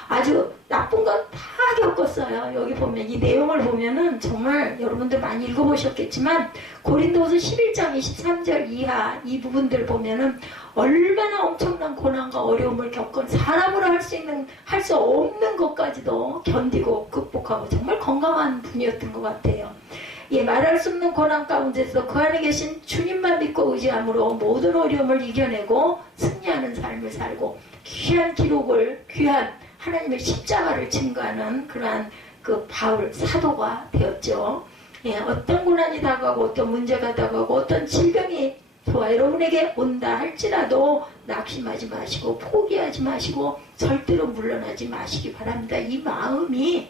아주 나쁜 건 다 겪었어요. 여기 보면 이 내용을 보면은 정말 여러분들 많이 읽어보셨겠지만 고린도서 11장 23절 이하 이 부분들 보면은 얼마나 엄청난 고난과 어려움을 겪은 사람으로 할 수 없는 것까지도 견디고 극복하고 정말 건강한 분이었던 것 같아요. 예, 말할 수 없는 고난 가운데서 그 안에 계신 주님만 믿고 의지함으로 모든 어려움을 이겨내고 승리하는 삶을 살고 귀한 하나님의 십자가를 증거하는 그러한 그 바울 사도가 되었죠. 예, 어떤 고난이 다가오고 어떤 문제가 다가오고 어떤 질병이 저와 여러분에게 온다 할지라도 낙심하지 마시고 포기하지 마시고 절대로 물러나지 마시기 바랍니다. 이 마음이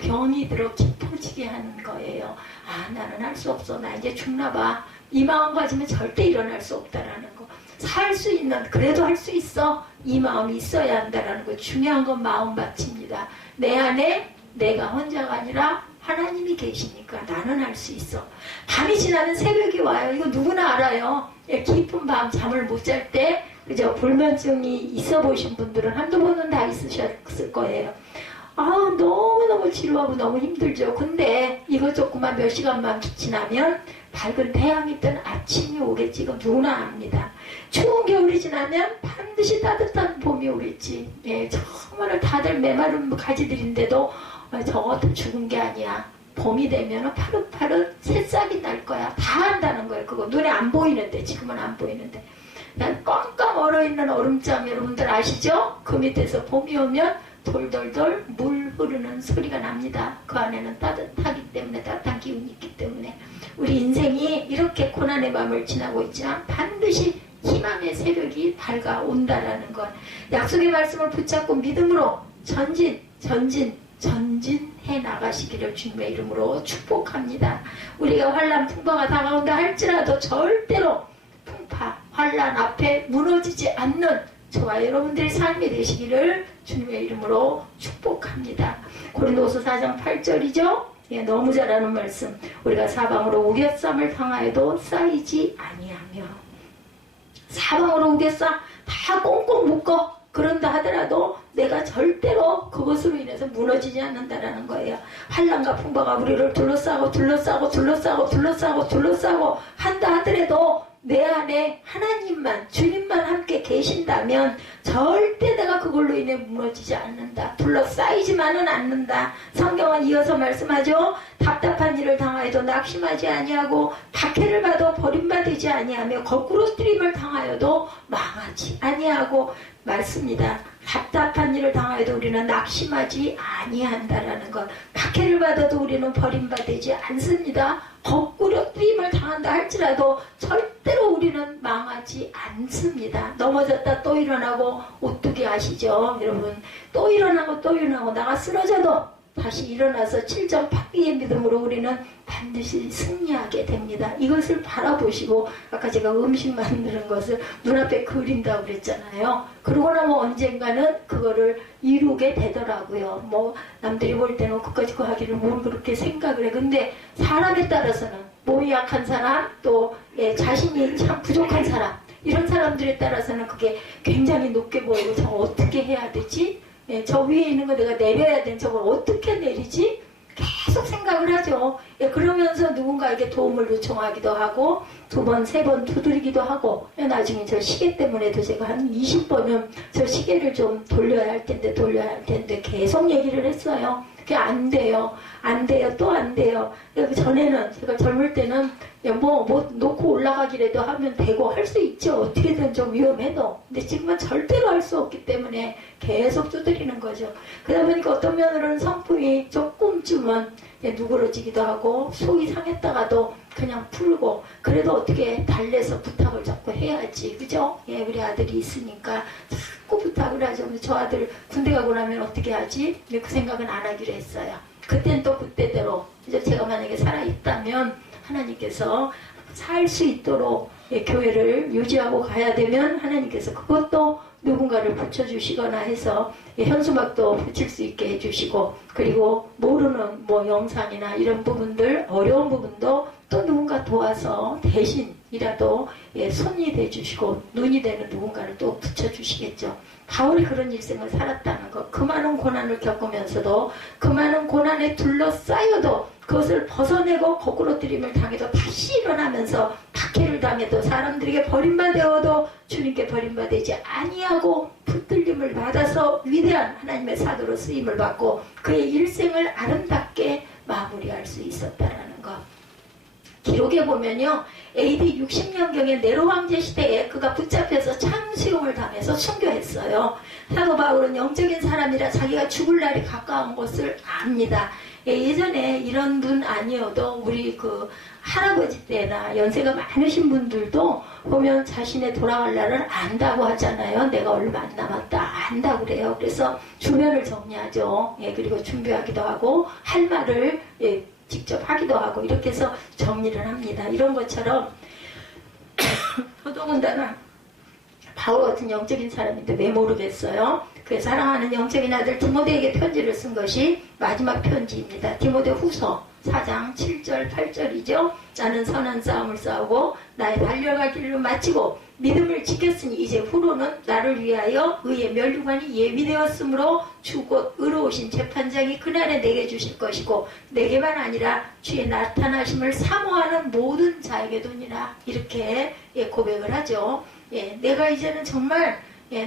병이 들어 깊어지게 하는 거예요. 아, 나는 할 수 없어. 나 이제 죽나 봐. 이 마음 가지면 절대 일어날 수 없다라는 거. 살 수 있는, 그래도 할 수 있어. 이 마음이 있어야 한다라는 거. 중요한 건 마음밭입니다. 내 안에 내가 혼자가 아니라 하나님이 계시니까 나는 할 수 있어. 밤이 지나면 새벽이 와요. 이거 누구나 알아요. 깊은 밤 잠을 못 잘 때, 그죠? 불면증이 있어 보신 분들은 한두 번은 다 있으셨을 거예요. 너무너무 지루하고 너무 힘들죠. 근데 이거 조금만 몇 시간만 지나면 밝은 태양이 뜬 아침이 오겠지. 이거 누구나 압니다. 추운 겨울이 지나면 반드시 따뜻한 봄이 오겠지. 예, 정말 다들 메마른 가지들인데도 저것도 죽은 게 아니야. 봄이 되면 파릇파릇 새싹이 날 거야. 다 한다는 거예요. 그거 눈에 안 보이는데, 지금은 안 보이는데. 그냥 꽝꽝 얼어있는 얼음장 여러분들 아시죠? 그 밑에서 봄이 오면 돌돌돌 물 흐르는 소리가 납니다. 그 안에는 따뜻하기 때문에, 따뜻한 기운이 있기 때문에 우리 인생이 이렇게 고난의 밤을 지나고 있지만 반드시 희망의 새벽이 밝아온다라는 것. 약속의 말씀을 붙잡고 믿음으로 전진해 나가시기를 주님의 이름으로 축복합니다. 우리가 환난 풍파가 다가온다 할지라도 절대로 풍파, 환난 앞에 무너지지 않는 저와 여러분들의 삶이 되시기를 주님의 이름으로 축복합니다. 고린도서 4장 8절이죠. 예, 너무 잘 아는 말씀. 우리가 사방으로 우겨쌈을 당하여도 쌓이지 아니하며, 사방으로 우겨쌈 다 꽁꽁 묶어 그런다 하더라도 내가 절대로 그것으로 인해서 무너지지 않는다라는 거예요. 환난과 풍파가 우리를 둘러싸고 한다 하더라도 내 안에 하나님만, 주님만 함께 계신다면 절대 내가 그걸로 인해 무너지지 않는다. 둘러싸이지만은 않는다. 성경은 이어서 말씀하죠. 답답한 일을 당하여도 낙심하지 아니하고 박해를 받아 버림받지 아니하며 거꾸로 뜨림을 당하여도 망하지 아니하고 말씀니다. 답답한 일을 당하여도 우리는 낙심하지 아니한다라는 것. 박해를 받아도 우리는 버림받지 않습니다. 거꾸로 뜨임을 당한다 할지라도 절대로 우리는 망하지 않습니다. 넘어졌다 또 일어나고 오뚜기 아시죠? 여러분, 또 일어나고 나가 쓰러져도 다시 일어나서 7점 받기의 믿음으로 우리는 반드시 승리하게 됩니다. 이것을 바라보시고, 아까 제가 음식 만드는 것을 눈앞에 그린다고 그랬잖아요. 그러고 나면 언젠가는 그거를 이루게 되더라고요. 뭐 남들이 볼 때는 그까짓 거 하기를 뭘 그렇게 생각을 해. 근데 사람에 따라서는 몸이 약한 사람, 또 자신이 참 부족한 사람, 이런 사람들에 따라서는 그게 굉장히 높게 보이고, 저거 어떻게 해야 되지? 저 위에 있는 거 내가 내려야 되는 저걸 어떻게 내리지? 계속 생각을 하죠. 예, 그러면서 누군가에게 도움을 요청하기도 하고 2번, 3번 두드리기도 하고 예, 나중에 저 시계 때문에도 제가 한 20번은 저 시계를 좀 돌려야 할 텐데 계속 얘기를 했어요. 그게 안 돼요. 안 돼요. 또 안 돼요. 전에는 제가 젊을 때는 뭐 놓고 올라가기라도 하면 되고 할 수 있죠. 어떻게든 좀 위험해도. 근데 지금은 절대로 할 수 없기 때문에 계속 두드리는 거죠. 그러다 보니까 어떤 면으로는 성품이 조금쯤은 누그러지기도 하고 속이 상했다가도 그냥 풀고 그래도 어떻게 달래서 부탁을 자꾸 해야지. 그죠? 예, 우리 아들이 있으니까 자꾸 부탁을 하죠. 저 아들 군대 가고 나면 어떻게 하지? 그 생각은 안 하기로 했어요. 그땐 또 그때대로 이제 제가 만약에 살아있다면 하나님께서 살 수 있도록 교회를 유지하고 가야 되면 하나님께서 그것도 누군가를 붙여주시거나 해서 현수막도 붙일 수 있게 해주시고 그리고 모르는 뭐 영상이나 이런 부분들 어려운 부분도 또 누군가 도와서 대신이라도 손이 돼주시고 눈이 되는 누군가를 또 붙여주시겠죠. 바울이 그런 일생을 살았다는 것, 그 많은 고난을 겪으면서도 그 많은 고난에 둘러싸여도 그것을 벗어내고 거꾸로 들임을 당해도 다시 일어나면서 박해를 당해도 사람들에게 버림받아도 주님께 버림받지 아니하고 붙들림을 받아서 위대한 하나님의 사도로 쓰임을 받고 그의 일생을 아름답게 마무리할 수 있었다라는 것. 기록에 보면요, AD 60년경에 네로 황제 시대에 그가 붙잡혀서 참수용을 당해서 순교했어요. 사도 바울은 영적인 사람이라 자기가 죽을 날이 가까운 것을 압니다. 예전에 이런 분 아니어도 우리 그 할아버지 때나 연세가 많으신 분들도 보면 자신의 돌아갈 날을 안다고 하잖아요. 내가 얼마 안 남았다 안다고 그래요. 그래서 주변을 정리하죠. 예, 그리고 준비하기도 하고 할 말을 직접 하기도 하고 이렇게 해서 정리를 합니다. 이런 것처럼 더더군다나 바울 같은 영적인 사람인데 왜 모르겠어요. 그 사랑하는 영적인 아들 디모데에게 편지를 쓴 것이 마지막 편지입니다. 디모데 후서 4장 7절 8절이죠. 나는 선한 싸움을 싸우고 나의 달려갈 길을 마치고 믿음을 지켰으니 이제 후로는 나를 위하여 의의 면류관이 예비되었으므로 주 곧 의로우신 재판장이 그날에 내게 주실 것이고 내게만 아니라 주의 나타나심을 사모하는 모든 자에게도니라. 이렇게 고백을 하죠. 내가 이제는 정말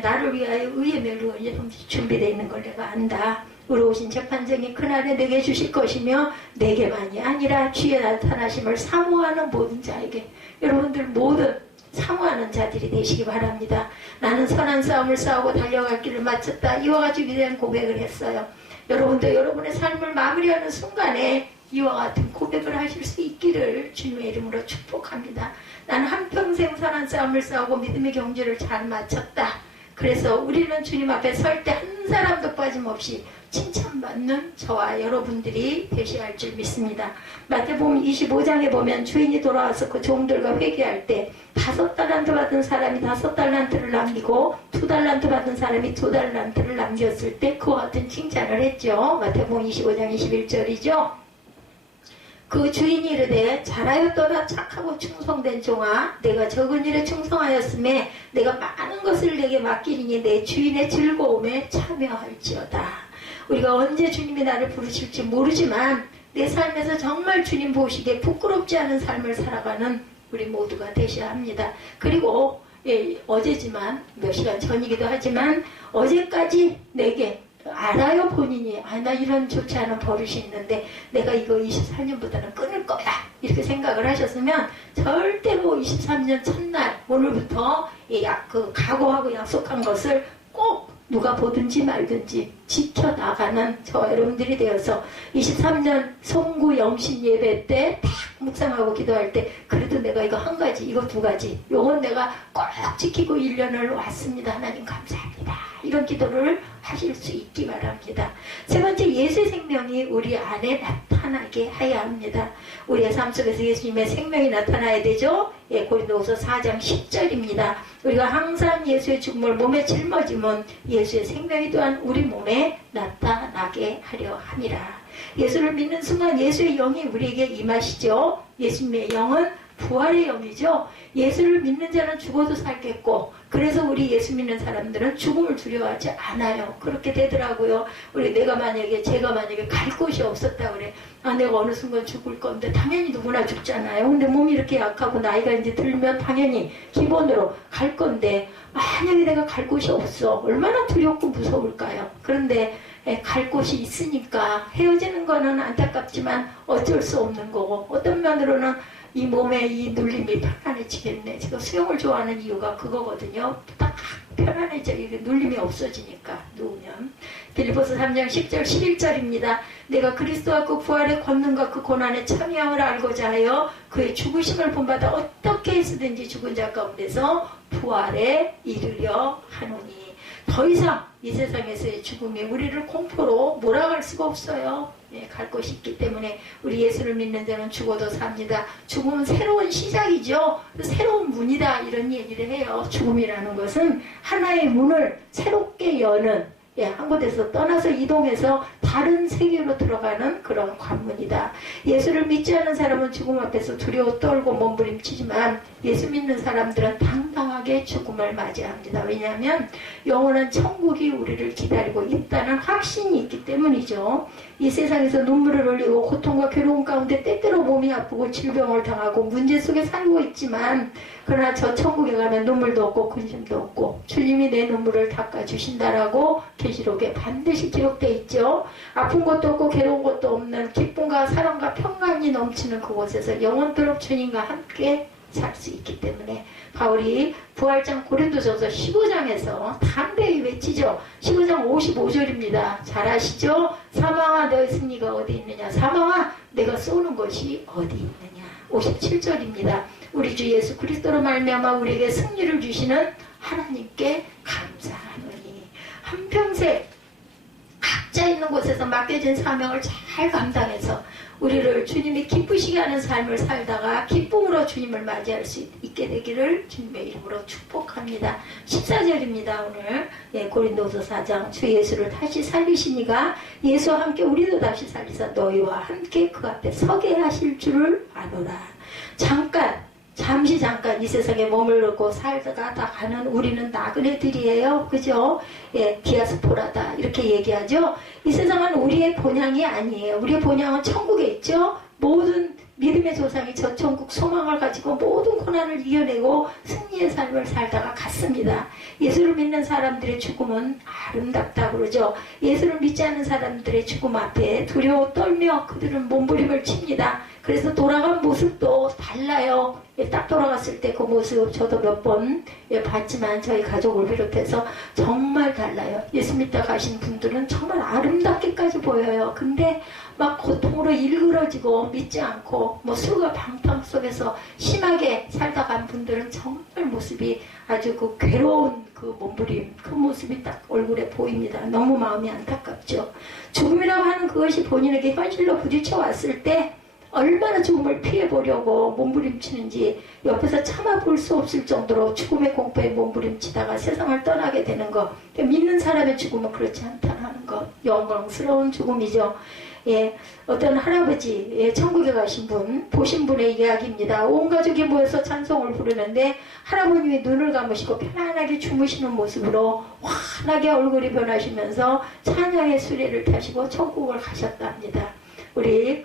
나를 위하여 의의 면류관이 준비되어 있는 걸 내가 안다. 의로우신 재판장이 그날에 내게 주실 것이며 내게만이 아니라 주의 나타나심을 사모하는 모든 자에게. 여러분들 모든 사모하는 자들이 되시기 바랍니다. 나는 선한 싸움을 싸우고 달려갈 길을 마쳤다. 이와 같이 위대한 고백을 했어요. 여러분도 여러분의 삶을 마무리하는 순간에 이와 같은 고백을 하실 수 있기를 주님의 이름으로 축복합니다. 나는 한평생 선한 싸움을 싸우고 믿음의 경주를 잘 마쳤다. 그래서 우리는 주님 앞에 설 때 한 사람도 빠짐없이 칭찬받는 저와 여러분들이 되셔야 할 줄 믿습니다. 마태복음 25장에 보면 주인이 돌아와서 그 종들과 회개할 때 5달란트 받은 사람이 5달란트를 남기고 2달란트 받은 사람이 2달란트를 남겼을 때 그와 같은 칭찬을 했죠. 마태복음 25장 21절이죠. 그 주인이 이르되 잘하였도다 착하고 충성된 종아 내가 적은 일에 충성하였음에 내가 많은 것을 내게 맡기리니 내 주인의 즐거움에 참여할지어다. 우리가 언제 주님이 나를 부르실지 모르지만 내 삶에서 정말 주님 보시기에 부끄럽지 않은 삶을 살아가는 우리 모두가 되셔야 합니다. 그리고 어제지만 몇 시간 전이기도 하지만 어제까지 내게 알아요 본인이 나 이런 좋지 않은 버릇이 있는데 내가 이거 24년보다는 끊을 거야 이렇게 생각을 하셨으면 절대로 23년 첫날 오늘부터 각오하고 약속한 것을 꼭 누가 보든지 말든지 지켜나가는 저와 여러분들이 되어서 23년 송구 영신 예배 때 딱 묵상하고 기도할 때 그래도 내가 이거 한 가지 이거 두 가지 요건 내가 꼭 지키고 1년을 왔습니다. 하나님 감사합니다. 이런 기도를 하실 수 있기 바랍니다. 세 번째, 예수의 생명이 우리 안에 나타나게 하여야 합니다. 우리의 삶 속에서 예수님의 생명이 나타나야 되죠. 고린도후서 4장 10절입니다. 우리가 항상 예수의 죽음을 몸에 짊어지면 예수의 생명이 또한 우리 몸에 나타나게 하려 함이라. 예수를 믿는 순간 예수의 영이 우리에게 임하시죠. 예수님의 영은 부활의 영이죠. 예수를 믿는 자는 죽어도 살겠고, 그래서 우리 예수 믿는 사람들은 죽음을 두려워하지 않아요. 그렇게 되더라고요. 제가 만약에 갈 곳이 없었다 그래. 내가 어느 순간 죽을 건데, 당연히 누구나 죽잖아요. 근데 몸이 이렇게 약하고 나이가 이제 들면 당연히 기본으로 갈 건데, 만약에 내가 갈 곳이 없어. 얼마나 두렵고 무서울까요? 그런데 갈 곳이 있으니까 헤어지는 거는 안타깝지만 어쩔 수 없는 거고, 어떤 면으로는 이 몸에 이 눌림이 편안해지겠네. 제가 수영을 좋아하는 이유가 그거거든요. 딱 편안해져. 이게 눌림이 없어지니까, 누우면. 빌립보서 3장 10절 11절입니다. 내가 그리스도와 그 부활의 권능과 그 고난에 참여함을 알고자 하여 그의 죽으심을 본받아 어떻게 해서든지 죽은 자 가운데서 부활에 이르려 하노니. 더 이상 이 세상에서의 죽음이 우리를 공포로 몰아갈 수가 없어요. 갈 곳이 있기 때문에 우리 예수를 믿는 자는 죽어도 삽니다. 죽음은 새로운 시작이죠. 새로운 문이다, 이런 얘기를 해요. 죽음이라는 것은 하나의 문을 새롭게 여는, 한 곳에서 떠나서 이동해서 다른 세계로 들어가는 그런 관문이다. 예수를 믿지 않은 사람은 죽음 앞에서 두려워 떨고 몸부림치지만 예수 믿는 사람들은 당당하게 죽음을 맞이합니다. 왜냐하면 영원한 천국이 우리를 기다리고 있다는 확신이 있기 때문이죠. 이 세상에서 눈물을 흘리고 고통과 괴로움 가운데 때때로 몸이 아프고 질병을 당하고 문제 속에 살고 있지만, 그러나 저 천국에 가면 눈물도 없고 근심도 없고 주님이 내 눈물을 닦아주신다라고 계시록에 반드시 기록되어 있죠. 아픈 것도 없고 괴로운 것도 없는 기쁨과 사랑과 평강이 넘치는 그곳에서 영원토록 주님과 함께 살 수 있기 때문에 바울이 부활장 고린도전서 15장에서 담대히 외치죠. 15장 55절입니다. 잘 아시죠? 사망아 너의 승리가 어디 있느냐. 사망아 내가 쏘는 것이 어디 있느냐. 57절입니다. 우리 주 예수 그리스도로 말미암아 우리에게 승리를 주시는 하나님께 감사하노니. 한평생 각자 있는 곳에서 맡겨진 사명을 잘 감당해서 우리를 주님이 기쁘시게 하는 삶을 살다가 기쁨으로 주님을 맞이할 수 있게 되기를 주님의 이름으로 축복합니다. 14절입니다. 오늘 고린도서 4장 주 예수를 다시 살리시니가 예수와 함께 우리도 다시 살리사 너희와 함께 그 앞에 서게 하실 줄을 아노라. 잠시 잠깐 이 세상에 머물르고 살다가 다 가는 우리는 나그네들이에요. 그죠? 디아스포라다 이렇게 얘기하죠. 이 세상은 우리의 본향이 아니에요. 우리의 본향은 천국에 있죠. 모든 믿음의 조상이 저 천국 소망을 가지고 모든 고난을 이겨내고 승리의 삶을 살다가 갔습니다. 예수를 믿는 사람들의 죽음은 아름답다 그러죠. 예수를 믿지 않는 사람들의 죽음 앞에 두려워 떨며 그들은 몸부림을 칩니다. 그래서 돌아간 모습도 달라요. 딱 돌아갔을 때 그 모습 저도 몇 번 봤지만 저희 가족을 비롯해서 정말 달라요. 예수 믿다 가신 분들은 정말 아름답게까지 보여요. 근데 막 고통으로 일그러지고 믿지 않고 술과 방탕 속에서 심하게 살다 간 분들은 정말 모습이 아주 그 괴로운 그 몸부림, 그 모습이 딱 얼굴에 보입니다. 너무 마음이 안타깝죠. 죽음이라고 하는 그것이 본인에게 현실로 부딪혀 왔을 때 얼마나 죽음을 피해보려고 몸부림치는지 옆에서 참아볼 수 없을 정도로 죽음의 공포에 몸부림치다가 세상을 떠나게 되는 것. 믿는 사람의 죽음은 그렇지 않다는 것. 영광스러운 죽음이죠. 어떤 할아버지, 천국에 가신 분, 보신 분의 이야기입니다. 온 가족이 모여서 찬송을 부르는데 할아버님이 눈을 감으시고 편안하게 주무시는 모습으로 환하게 얼굴이 변하시면서 찬양의 수레를 타시고 천국을 가셨답니다. 우리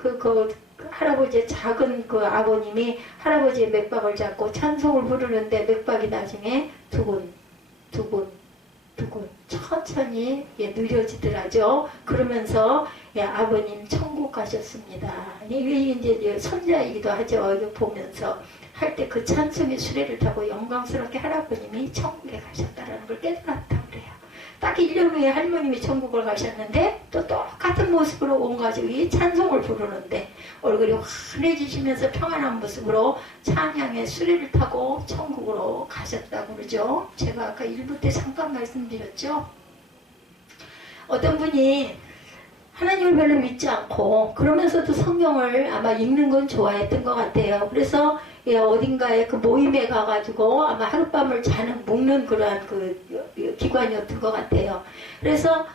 할아버지의 작은 그 아버님이 할아버지의 맥박을 잡고 찬송을 부르는데 맥박이 나중에 두근 천천히 느려지더라죠. 그러면서 아버님 천국 가셨습니다. 이게 이제 손자이기도 하죠. 이거 보면서 할 때 그 찬송의 수레를 타고 영광스럽게 할아버님이 천국에 가셨다는 걸 깨달았다고 그래요. 딱 1년 후에 할머님이 천국을 가셨는데 또 똑같은 모습으로 온 가족이 찬송을 부르는데 얼굴이 환해지시면서 평안한 모습으로 찬양의 수레를 타고 천국으로 가셨다고 그러죠. 제가 아까 1부 때 잠깐 말씀드렸죠. 어떤 분이 하나님을 별로 믿지 않고 그러면서도 성경을 아마 읽는 건 좋아했던 것 같아요. 그래서 어딘가에 그 모임에 가가지고 아마 하룻밤을 묵는 그러한 그 기관이었던 것 같아요. 그래서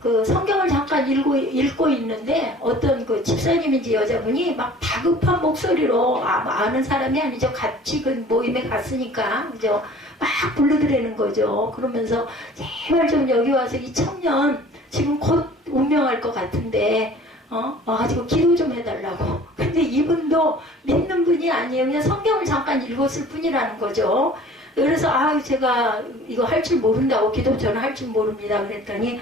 그 성경을 잠깐 읽고 있는데 어떤 그 집사님인지 여자분이 막 다급한 목소리로 아는 사람이 아니죠. 같이 그 모임에 갔으니까 그죠. 막 불러드리는 거죠. 그러면서 제발 좀 여기 와서 이 청년 지금 곧 운명할 것 같은데 와가지고 기도 좀 해달라고. 근데 이분도 믿는 분이 아니에요. 그냥 성경을 잠깐 읽었을 뿐이라는 거죠. 그래서 제가 이거 할 줄 모른다고 기도 저는 할 줄 모릅니다. 그랬더니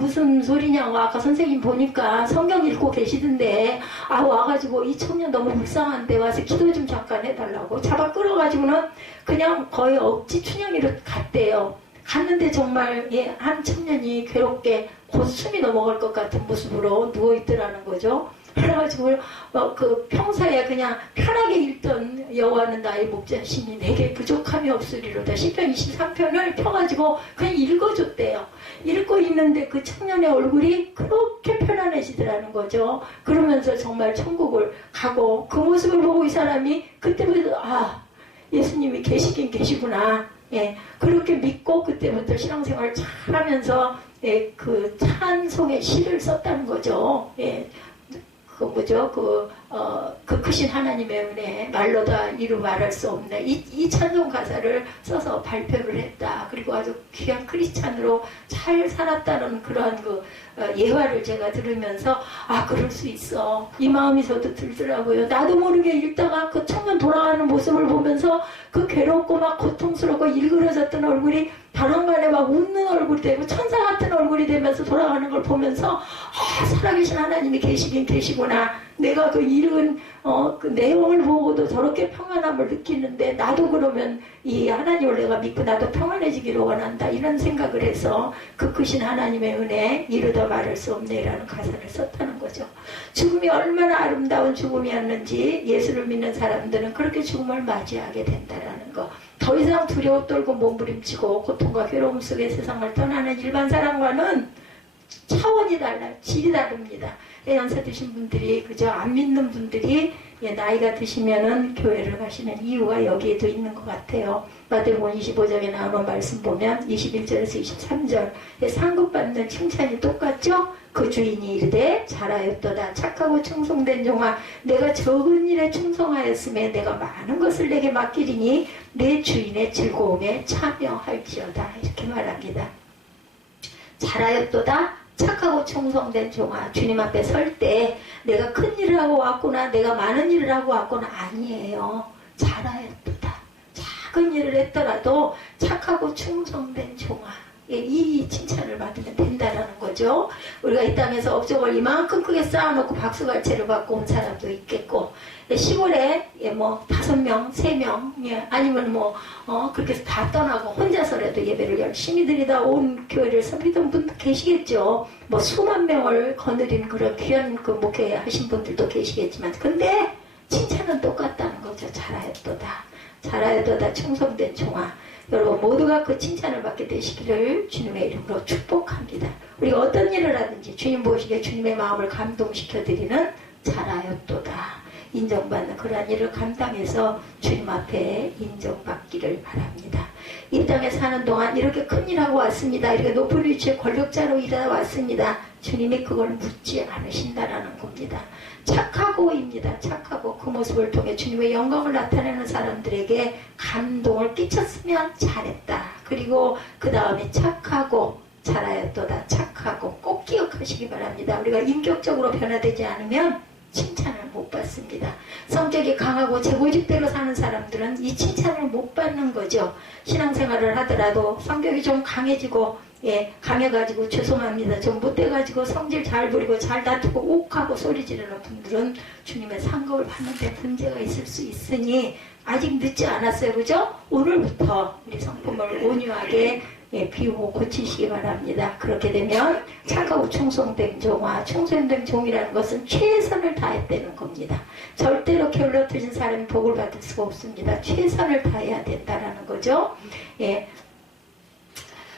무슨 소리냐고 아까 선생님 보니까 성경 읽고 계시던데 와가지고 이 청년 너무 불쌍한데 와서 기도 좀 잠깐 해달라고 잡아 끌어가지고는 그냥 거의 억지 춘향이로 갔대요. 갔는데 정말 한 청년이 괴롭게 곧 숨이 넘어갈 것 같은 모습으로 누워있더라는 거죠. 그래가지고 그 평소에 그냥 편하게 읽던 여호와는 나의 목자시니 내게 부족함이 없으리로다 시편 23편을 펴가지고 그냥 읽어줬대요. 읽고 있는데 그 청년의 얼굴이 그렇게 편안해지더라는 거죠. 그러면서 정말 천국을 가고 그 모습을 보고 이 사람이 그때부터 예수님이 계시긴 계시구나. 그렇게 믿고 그때부터 신앙생활을 잘 하면서 그 찬송의 시를 썼다는 거죠. 그 크신 하나님의 은혜, 말로 다 이루 말할 수 없네. 이 찬송 가사를 써서 발표를 했다. 그리고 아주 귀한 크리스찬으로 잘 살았다는 그러한 예화를 제가 들으면서 그럴 수 있어. 이 마음이 저도 들더라고요. 나도 모르게 읽다가 그 청년 돌아가는 모습을 보면서 그 괴롭고 막 고통스럽고 일그러졌던 얼굴이 단한간에 막 웃는 얼굴이 되고 천사 같은 얼굴이 되면서 돌아가는 걸 보면서 살아계신 하나님이 계시긴 계시구나. 내가 그 읽은 그 내용을 보고도 저렇게 평안함을 느끼는데 나도 그러면 이 하나님을 내가 믿고 나도 평안해지기를 원한다. 이런 생각을 해서 그 크신 하나님의 은혜 이르다 말할 수 없네라는 가사를 썼다는 거죠. 죽음이 얼마나 아름다운 죽음이었는지 예수를 믿는 사람들은 그렇게 죽음을 맞이하게 된다라는 거. 더 이상 두려워 떨고 몸부림치고 고통과 괴로움 속에 세상을 떠나는 일반 사람과는 차원이 달라요. 질이 다릅니다. 연세 드신 분들이 그저 안 믿는 분들이 나이가 드시면은 교회를 가시는 이유가 여기에도 있는 것 같아요. 마태복음 25장에 나오는 말씀 보면 21절에서 23절 상급받는 칭찬이 똑같죠? 그 주인이 이르되 잘하였도다 착하고 충성된 종아 내가 적은 일에 충성하였음에 내가 많은 것을 내게 맡기리니 내 주인의 즐거움에 참여할지어다 이렇게 말합니다. 잘하였도다 착하고 충성된 종아 주님 앞에 설 때 내가 큰 일을 하고 왔구나 내가 많은 일을 하고 왔구나 아니에요. 잘하였도다 작은 일을 했더라도 착하고 충성된 종아 이 칭찬을 받으면 된다라는 거죠. 우리가 이 땅에서 업적을 이만큼 크게 쌓아놓고 박수갈채를 받고 온 사람도 있겠고 시골에 5명, 3명 아니면 그렇게 해서 다 떠나고 혼자서라도 예배를 열심히 드리다 온 교회를 섬기던 분도 계시겠죠. 수만 명을 거느린 그런 귀한 그 목회 하신 분들도 계시겠지만 근데 칭찬은 똑같다는 거죠. 잘하였도다. 잘하였도다 충성된 종아. 여러분 모두가 그 칭찬을 받게 되시기를 주님의 이름으로 축복합니다. 우리가 어떤 일을 하든지 주님 보시기에 주님의 마음을 감동시켜드리는 잘하였도다. 인정받는 그러한 일을 감당해서 주님 앞에 인정받기를 바랍니다. 이 땅에 사는 동안 이렇게 큰 일하고 왔습니다. 이렇게 높은 위치에 권력자로 일하다 왔습니다. 주님이 그걸 묻지 않으신다라는 겁니다. 착하고입니다. 착하고 그 모습을 통해 주님의 영광을 나타내는 사람들에게 감동을 끼쳤으면 잘했다. 그리고 그 다음에 착하고 잘하였도다. 착하고 꼭 기억하시기 바랍니다. 우리가 인격적으로 변화되지 않으면 칭찬을 못 받습니다. 성격이 강하고 제 고집대로 사는 사람들은 이 칭찬을 못 받는 거죠. 신앙생활을 하더라도 성격이 좀 강해지고 강해가지고 죄송합니다. 좀 못돼가지고 성질 잘 부리고 잘 다투고 욱하고 소리 지르는 분들은 주님의 상급을 받는데 문제가 있을 수 있으니 아직 늦지 않았어요. 그죠? 오늘부터 우리 성품을 온유하게 비우고 고치시기 바랍니다. 그렇게 되면 착하고 충성된 종아, 충성된 종이라는 것은 최선을 다했다는 겁니다. 절대로 게을러뜨린 사람이 복을 받을 수가 없습니다. 최선을 다해야 된다는 거죠.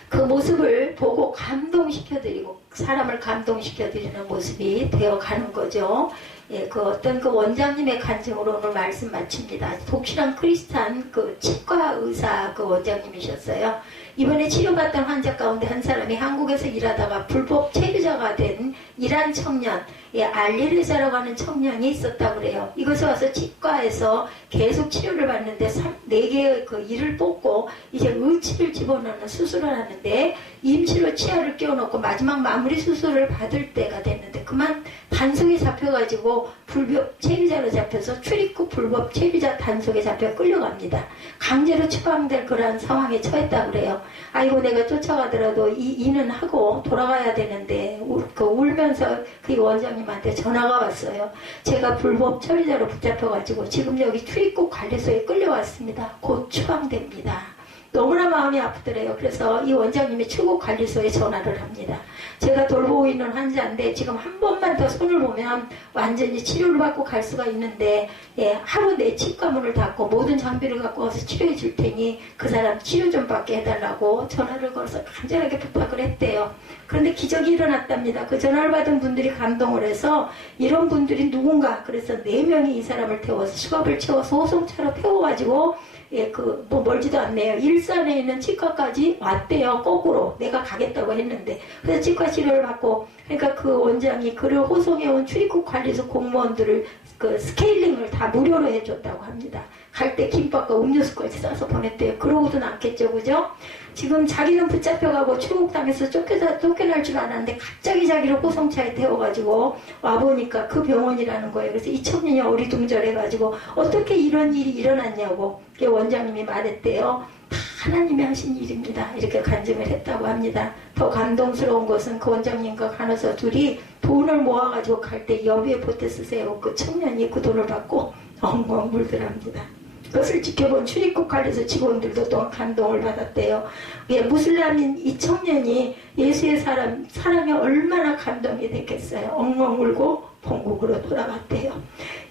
그 모습을 보고 감동시켜드리고 사람을 감동시켜드리는 모습이 되어가는 거죠. 예, 그 어떤 그 원장님의 간증으로 오늘 말씀 마칩니다. 독실한 크리스찬 그 치과 의사 그 원장님이셨어요. 이번에 치료받던 환자 가운데 한 사람이 한국에서 일하다가 불법 체류자가 된 이란 청년, 예, 알리르자라고 하는 청년이 있었다고 그래요. 이것에 와서 치과에서 계속 치료를 받는데 4개의 그 이를 뽑고 이제 의치를 집어넣는 수술을 하는데 임시로 치아를 끼워놓고 마지막 마무리 수술을 받을 때가 됐는데 그만 단속에 잡혀가지고 불법 체류자로 잡혀서 출입국 불법 체류자 단속에 잡혀 끌려갑니다. 강제로 추방될 그러한 상황에 처했다고 그래요. 아이고 내가 쫓아가더라도 이는 하고 돌아가야 되는데 울면서 그 원장님한테 전화가 왔어요. 제가 불법 체류자로 붙잡혀가지고 지금 여기 출입국 관리소에 끌려왔습니다. 곧 추방됩니다. 너무나 마음이 아프더래요. 그래서 이 원장님이 출국 관리소에 전화를 합니다. 제가 돌보고 있는 환자인데 지금 한 번만 더 손을 보면 완전히 치료를 받고 갈 수가 있는데 예, 하루 내 치과 문을 닫고 모든 장비를 갖고 와서 치료해 줄 테니 그 사람 치료 좀 받게 해달라고 전화를 걸어서 간절하게 부탁을 했대요. 그런데 기적이 일어났답니다. 그 전화를 받은 분들이 감동을 해서 이런 분들이 누군가 그래서 4명이 이 사람을 태워서 수갑을 채워서 호송차로 태워가지고 예, 뭐 멀지도 않네요. 일산에 있는 치과까지 왔대요. 거꾸로 내가 가겠다고 했는데 그래서 치과 치료를 받고 그러니까 그 원장이 그를 호송해온 출입국 관리소 공무원들을 그 스케일링을 다 무료로 해줬다고 합니다. 갈 때 김밥과 음료수까지 싸서 보냈대요. 그러고도 남겠죠, 그죠? 지금 자기는 붙잡혀가고 출국당해서 쫓겨날 줄 알았는데 갑자기 자기를 호송차에 태워가지고 와보니까 그 병원이라는 거예요. 그래서 이 청년이 어리둥절해가지고 어떻게 이런 일이 일어났냐고 원장님이 말했대요. 다 하나님이 하신 일입니다. 이렇게 간증을 했다고 합니다. 더 감동스러운 것은 그 원장님과 간호사 둘이 돈을 모아가지고 갈 때 여비에 보태 쓰세요. 그 청년이 그 돈을 받고 엉엉 울더랍니다. 그것을 지켜본 출입국 관리소 직원들도 또한 감동을 받았대요. 예, 무슬람인 이 청년이 예수의 사랑에 얼마나 감동이 됐겠어요. 엉엉 울고 본국으로 돌아갔대요.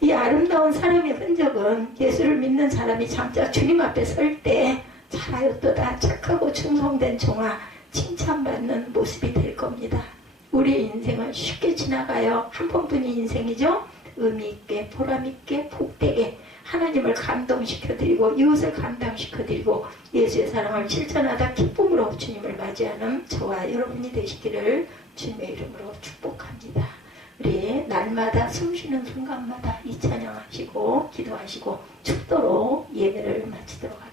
이 아름다운 사람의 흔적은 예수를 믿는 사람이 장차 주님 앞에 설 때 잘하였도다 착하고 충성된 종아 칭찬받는 모습이 될 겁니다. 우리의 인생은 쉽게 지나가요. 한 번뿐인 인생이죠. 의미있게 보람있게 복되게 하나님을 감동시켜드리고 이웃을 감동시켜드리고 예수의 사랑을 실천하다 기쁨으로 주님을 맞이하는 저와 여러분이 되시기를 주님의 이름으로 축복합니다. 우리 날마다 숨쉬는 순간마다 이 찬양하시고 기도하시고 축도로 예배를 마치도록 하겠습니다.